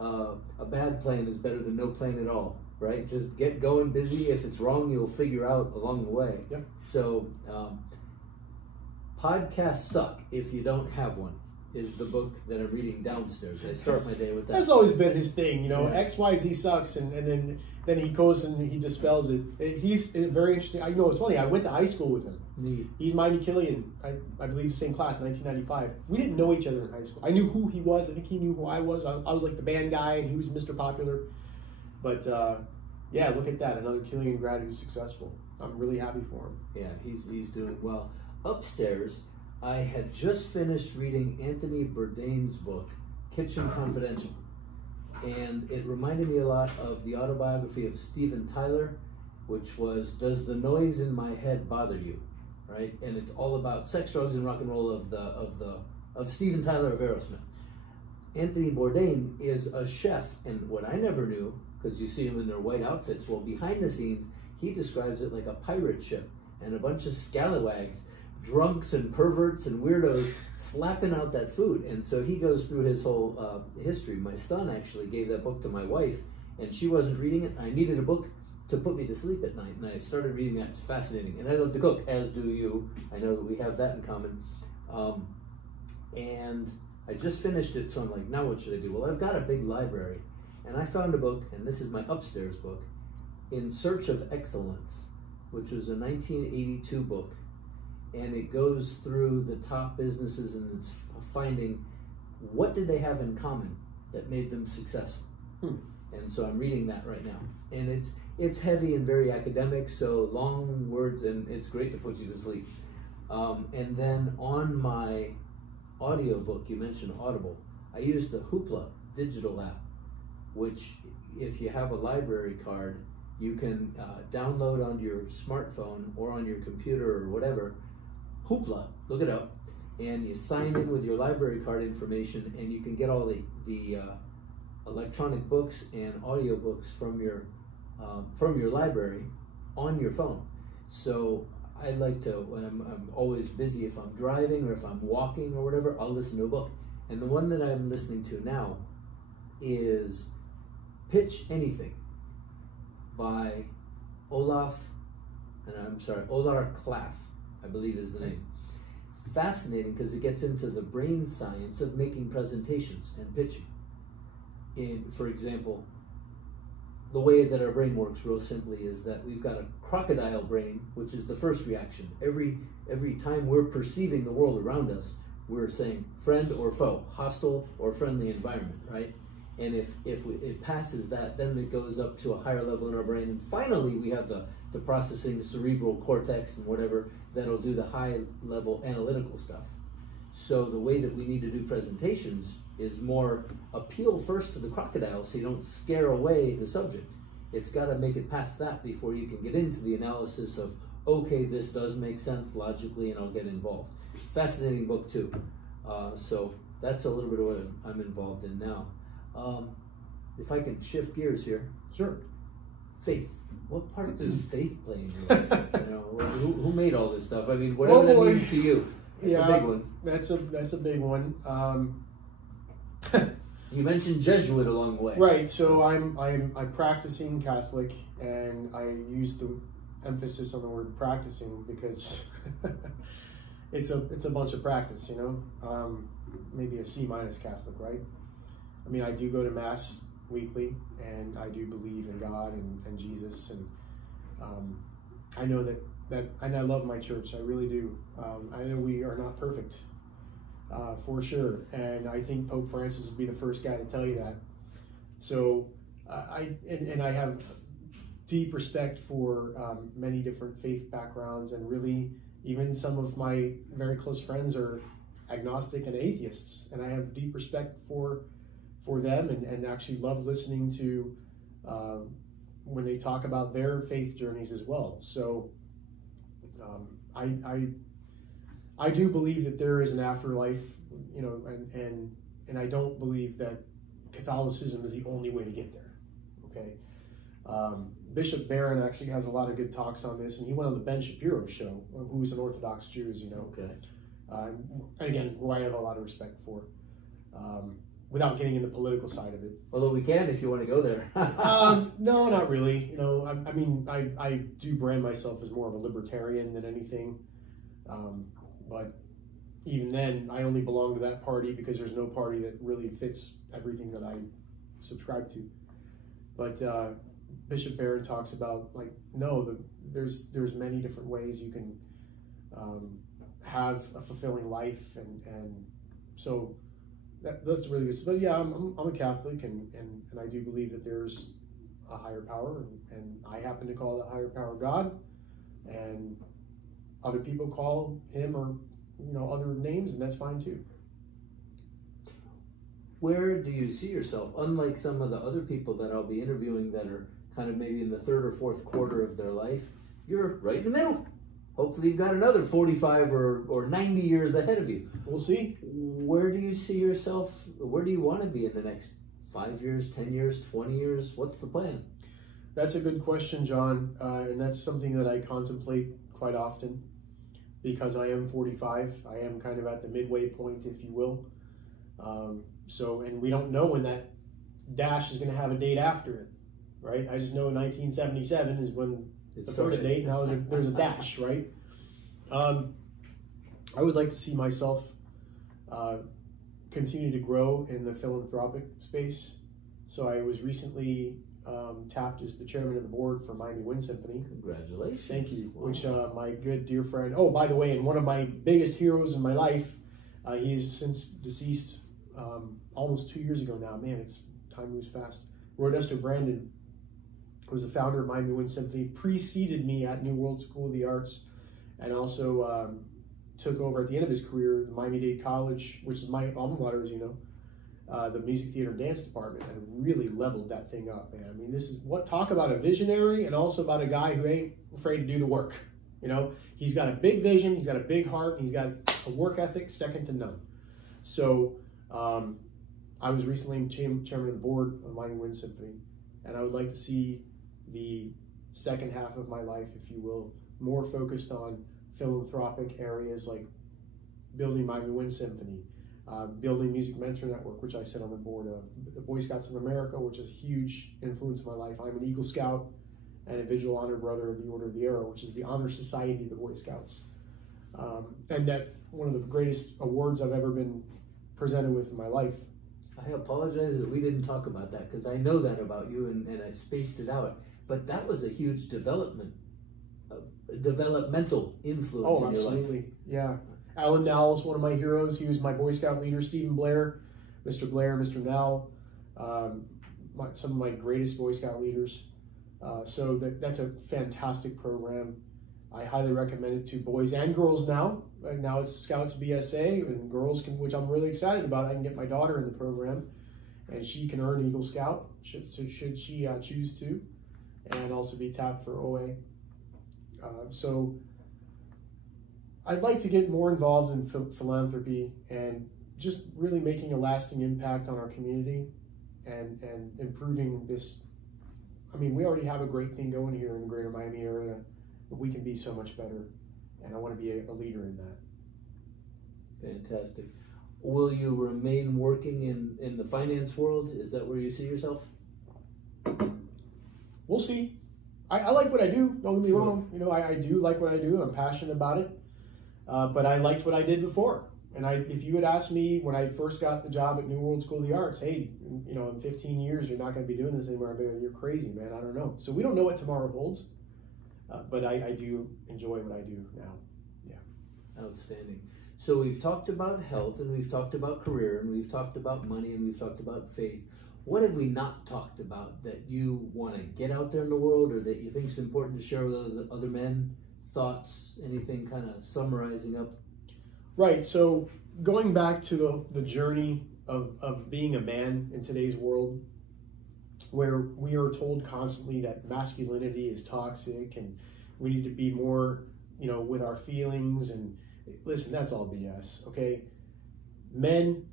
a bad plan is better than no plan at all. Right? Just get going busy. If it's wrong, you'll figure out along the way. Yep. So, podcasts suck if you don't have one, is the book that I'm reading downstairs. I start my day with that. That's always been his thing, you know, X, Y, Z sucks, and then he goes and he dispels it. He's very interesting. You know, it's funny, I went to high school with him. Neat. He's Miami Killian, I believe same class, 1995. We didn't know each other in high school. I knew who he was. I think he knew who I was. I was like the band guy, and he was Mr. Popular. But yeah, look at that, another Killian grad who's successful. I'm really happy for him. Yeah, he's doing well. Upstairs, I had just finished reading Anthony Bourdain's book, Kitchen Confidential. And it reminded me a lot of the autobiography of Steven Tyler, which was, Does the Noise in My Head Bother You? Right? And it's all about sex, drugs, and rock and roll of Steven Tyler of Aerosmith. Anthony Bourdain is a chef, and what I never knew, because you see them in their white outfits, well, behind the scenes, he describes it like a pirate ship and a bunch of scalawags, drunks and perverts and weirdos slapping out that food. And so he goes through his whole history. My son actually gave that book to my wife, and she wasn't reading it. I needed a book to put me to sleep at night, and I started reading that. It's fascinating. And I love to cook, as do you. I know that we have that in common. And I just finished it, so I'm like, now what should I do? Well, I've got a big library, and I found a book, and this is my upstairs book, In Search of Excellence, which was a 1982 book, and it goes through the top businesses, and it's finding what did they have in common that made them successful. And so I'm reading that right now, and it's heavy and very academic, so long words, and it's great to put you to sleep. And then on my audiobook, you mentioned Audible, I use the Hoopla digital app, which if you have a library card, you can download on your smartphone or on your computer or whatever. Hoopla, look it up, and you sign in with your library card information, and you can get all the electronic books and audiobooks from your library on your phone. So I like to, when I'm always busy, if I'm driving or if I'm walking or whatever, I'll listen to a book. And the one that I'm listening to now is Pitch Anything by Olar Klaff, I believe is the name. Fascinating, because it gets into the brain science of making presentations and pitching. For example, the way that our brain works real simply is that we've got a crocodile brain, which is the first reaction. Every time we're perceiving the world around us, we're saying friend or foe, hostile or friendly environment, right? And if it passes that, then it goes up to a higher level in our brain. And finally, we have the processing cerebral cortex and whatever that'll do the high level analytical stuff. So the way that we need to do presentations is more appeal first to the crocodile so you don't scare away the subject. It's got to make it past that before you can get into the analysis of, okay, this does make sense logically and I'll get involved. Fascinating book too. So that's a little bit of what I'm involved in now. If I can shift gears here. Sure. Faith. What part does faith play in your life? You know, who made all this stuff? I mean, whatever that means to you. It's a big one. That's a big one. You mentioned Jesuit along the way. Right. So I'm practicing Catholic, and I use the emphasis on the word practicing because it's a bunch of practice, you know. Maybe a C- Catholic, right? I mean, I do go to Mass weekly, and I do believe in God and Jesus, and I know that and I love my church. I really do. I know we are not perfect, for sure, and I think Pope Francis would be the first guy to tell you that. So I have deep respect for many different faith backgrounds, and really even some of my very close friends are agnostic and atheists, and I have deep respect for them, and actually love listening to when they talk about their faith journeys as well. So I do believe that there is an afterlife, you know, and I don't believe that Catholicism is the only way to get there. Okay. Bishop Barron actually has a lot of good talks on this, and he went on the Ben Shapiro show, who's an Orthodox Jew, as you know. Okay. Again, who I have a lot of respect for, without getting in the political side of it. Although we can if you want to go there. No, not really. You know, I mean, I do brand myself as more of a libertarian than anything. But even then, I only belong to that party because there's no party that really fits everything that I subscribe to. But Bishop Barron talks about, like, no, there's many different ways you can have a fulfilling life, and so that's really good. But yeah, I'm a Catholic, and I do believe that there's a higher power, and I happen to call that higher power God, and other people call him, or you know, other names, and that's fine too. Where do you see yourself? Unlike some of the other people that I'll be interviewing that are kind of maybe in the third or fourth quarter of their life, you're right in the middle. Hopefully you've got another 45 or 90 years ahead of you. We'll see. Where do you see yourself? Where do you want to be in the next 5 years, 10 years, 20 years? What's the plan? That's a good question, John. And that's something that I contemplate quite often, because I am 45. I am kind of at the midway point, if you will. And we don't know when that dash is going to have a date after it, right? I just know 1977 is when the first date, now there's a dash, right? I would like to see myself continue to grow in the philanthropic space. So I was recently tapped as the chairman of the board for Miami Wind Symphony. Congratulations. Thank you. Wow. Which my good dear friend, oh, by the way, and one of my biggest heroes in my life, he is since deceased almost 2 years ago now. Man, time moves fast. Rodesto Brandon was the founder of Miami Wind Symphony, preceded me at New World School of the Arts, and also took over at the end of his career the Miami-Dade College, which is my alma mater, as you know, the music, theater, and dance department, and really leveled that thing up, man. I mean, this is talk about a visionary, and also about a guy who ain't afraid to do the work. You know, he's got a big vision, he's got a big heart, and he's got a work ethic second to none. So I was recently chairman of the board of Miami Wind Symphony, and I would like to see the second half of my life, if you will, more focused on philanthropic areas like building Miami Wind Symphony, building Music Mentor Network, which I sit on the board of, the Boy Scouts of America, which is a huge influence in my life. I'm an Eagle Scout and a Visual Honor Brother of the Order of the Arrow, which is the honor society of the Boy Scouts. And that one of the greatest awards I've ever been presented with in my life. I apologize that we didn't talk about that, because I know that about you, and I spaced it out. But that was a huge developmental influence in your life. Absolutely. Yeah. Alan Nell is one of my heroes. He was my Boy Scout leader. Stephen Blair, Mr. Nell, some of my greatest Boy Scout leaders. So that's a fantastic program. I highly recommend it to boys and girls now. Now it's Scouts BSA, and girls can, which I'm really excited about. I can get my daughter in the program, and she can earn Eagle Scout should she choose to, and also be tapped for OA. So I'd like to get more involved in philanthropy and just really making a lasting impact on our community and improving this. I mean, we already have a great thing going here in the greater Miami area, but we can be so much better, and I want to be a leader in that. Fantastic. Will you remain working in the finance world? Is that where you see yourself? We'll see. I like what I do. Don't get me wrong. You know, I do like what I do. I'm passionate about it. But I liked what I did before. And if you had asked me when I first got the job at New World School of the Arts, hey, you know, in 15 years, you're not going to be doing this anymore. I'd be like, you're crazy, man. I don't know. So we don't know what tomorrow holds. But I do enjoy what I do now. Yeah. Outstanding. So we've talked about health, and we've talked about career, and we've talked about money, and we've talked about faith. What have we not talked about that you want to get out there in the world, or that you think is important to share with other men? Thoughts, anything kind of summarizing up? Right. So going back to the journey of being a man in today's world, where we are told constantly that masculinity is toxic and we need to be more, you know, with our feelings. And listen, that's all BS. Okay. Men,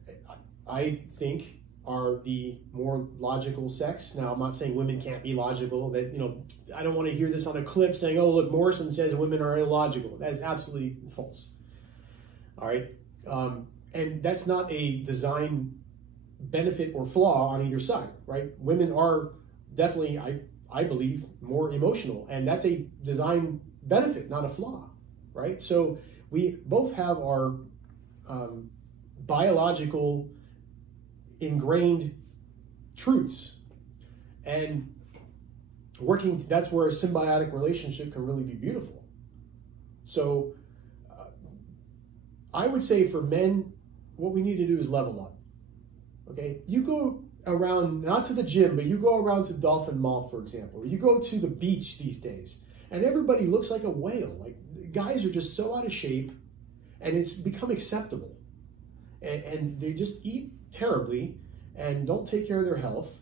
I think, are the more logical sex. Now, I'm not saying women can't be logical. That, you know, I don't want to hear this on a clip saying, oh, look, Morrison says women are illogical. That is absolutely false. All right. And that's not a design benefit or flaw on either side, right? Women are definitely, I believe, more emotional, and that's a design benefit, not a flaw, right? So we both have our biological ingrained truths, and working, that's where a symbiotic relationship can really be beautiful. So I would say for men, what we need to do is level up. Okay, you go around, not to the gym, but you go around to Dolphin Mall, for example, or you go to the beach these days, and everybody looks like a whale. Like, guys are just so out of shape, and it's become acceptable. And they just eat terribly and don't take care of their health,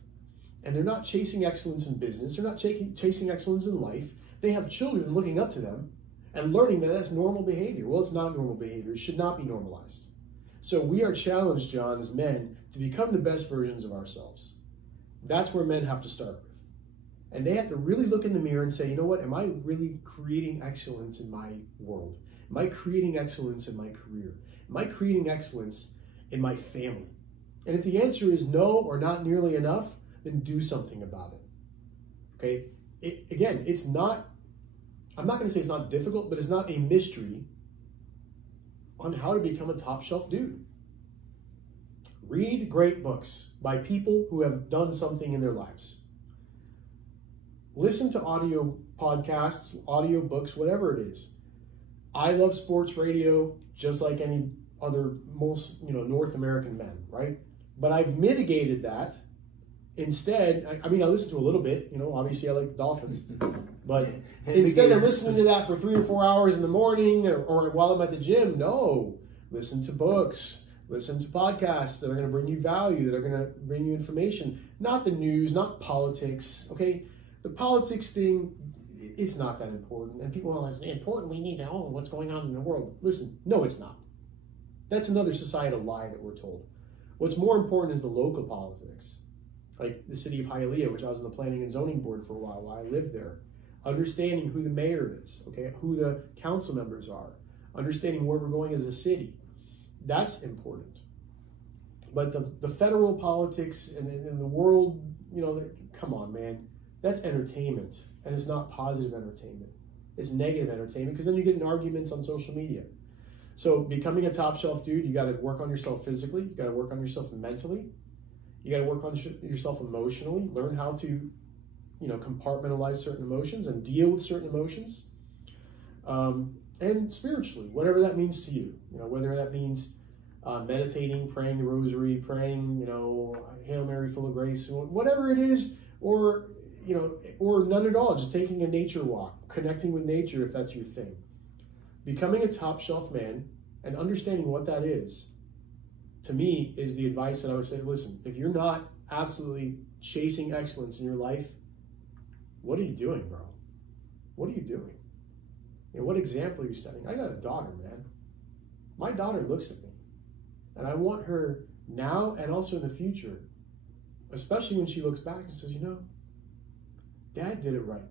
and they're not chasing excellence in business. They're not chasing excellence in life. They have children looking up to them and learning that that's normal behavior. Well, it's not normal behavior. It should not be normalized. So we are challenged, John, as men, to become the best versions of ourselves. That's where men have to start with. And they have to really look in the mirror and say, you know what, am I really creating excellence in my world? Am I creating excellence in my career? Am I creating excellence in my family? And if the answer is no or not nearly enough, then do something about it. Okay? Again, it's not, I'm not going to say it's not difficult, but it's not a mystery on how to become a top shelf dude. Read great books by people who have done something in their lives. Listen to audio podcasts, audio books, whatever it is. I love sports radio just like any other North American men, right? But I've mitigated that. Instead, I mean, I listen to a little bit, obviously I like the Dolphins, but instead of listening to that for 3 or 4 hours in the morning or while I'm at the gym, no, listen to books, listen to podcasts that are going to bring you value, that are going to bring you information, not the news, not politics, okay? The politics thing, it's not that important. And people are like, it's important, we need to know what's going on in the world. Listen, no, it's not. That's another societal lie that we're told. What's more important is the local politics. Like the city of Hialeah, which I was on the planning and zoning board for a while I lived there. Understanding who the mayor is, okay, who the council members are, understanding where we're going as a city. That's important. But the federal politics and the world, come on, man. That's entertainment, and it's not positive entertainment. It's negative entertainment, because then you get in arguments on social media. So becoming a top shelf dude, you got to work on yourself physically. You got to work on yourself mentally. You got to work on yourself emotionally. Learn how to, compartmentalize certain emotions and deal with certain emotions. And spiritually, whatever that means to you. Whether that means meditating, praying the rosary, praying, Hail Mary, full of grace, whatever it is, or none at all. Just taking a nature walk, connecting with nature if that's your thing. Becoming a top shelf man and understanding what that is, to me, is the advice that I would say, listen, if you're not absolutely chasing excellence in your life, what are you doing, bro? What are you doing? What example are you setting? I got a daughter, man. My daughter looks at me, and I want her now and also in the future, especially when she looks back and says, Dad did it right.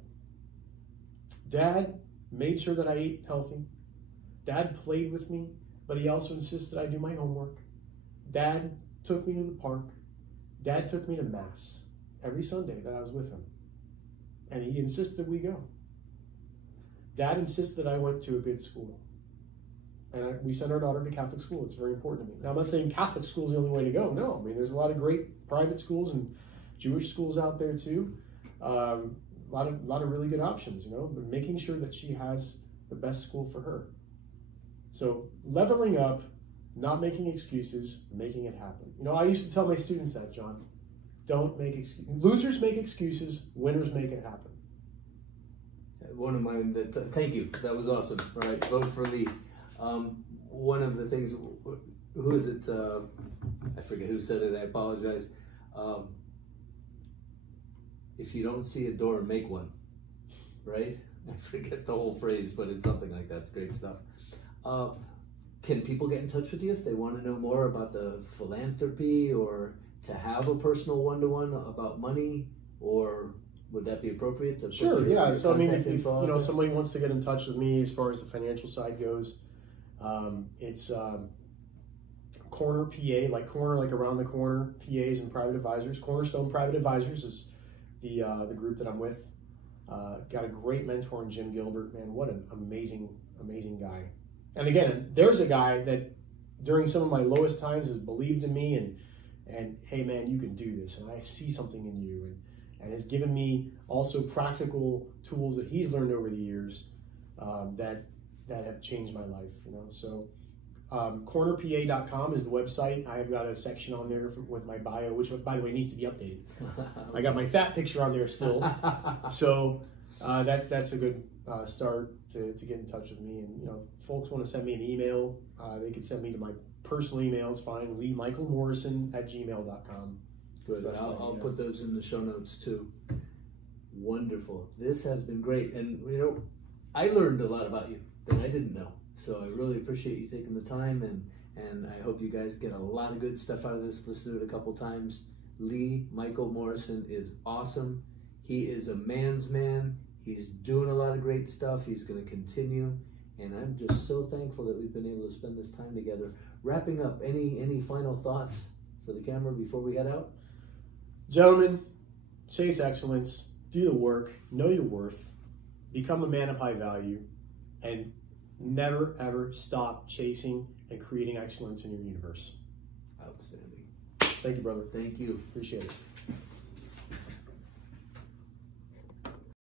Dad made sure that I ate healthy. Dad played with me, but he also insisted I do my homework. Dad took me to the park. Dad took me to Mass every Sunday that I was with him. And he insisted we go. Dad insisted I went to a good school. And we sent our daughter to Catholic school. It's very important to me. Now, I'm not saying Catholic school is the only way to go. No, I mean, there's a lot of great private schools and Jewish schools out there too. A lot of really good options, you know, but making sure that she has the best school for her. So leveling up, not making excuses, making it happen. You know, I used to tell my students that, John. Don't make excuses. Losers make excuses. Winners make it happen. One of mine. Thank you. That was awesome. All right, vote for Lee. One of the things. Who is it? I forget who said it. I apologize. If you don't see a door, make one. Right? I forget the whole phrase, but it's something like that. It's great stuff. Can people get in touch with you if they want to know more about the philanthropy or to have a personal one-to-one about money, or would that be appropriate to put Sure, yeah. So I mean, if you know there? Somebody wants to get in touch with me as far as the financial side goes, it's Corner PA, like corner, like around the corner, PAs and private advisors. Cornerstone Private Advisors is the group that I'm with. Got a great mentor in Jim Gilbert. Man, what an amazing guy. And again, there's a guy that during some of my lowest times has believed in me and hey man, you can do this, and I see something in you, and has given me also practical tools that he's learned over the years that have changed my life. You know, so cornerpa.com is the website. I've got a section on there with my bio, which by the way needs to be updated. I got my fat picture on there still, so that's a good start to get in touch with me. And you know, if folks want to send me an email, they can send me to my personal email. It's fine, leemichaelmorrison@gmail.com. Good. I'll put those in the show notes too. Wonderful. This has been great, and you know, I learned a lot about you that I didn't know. So I really appreciate you taking the time, and I hope you guys get a lot of good stuff out of this. Listen to it a couple times. Lee Michael Morrison is awesome. He is a man's man. He's doing a lot of great stuff. He's going to continue, and I'm just so thankful that we've been able to spend this time together. Wrapping up, any final thoughts for the camera before we head out? Gentlemen, chase excellence, do the work, know your worth, become a man of high value, and never ever stop chasing and creating excellence in your universe. Outstanding. Thank you, brother. Thank you. Appreciate it.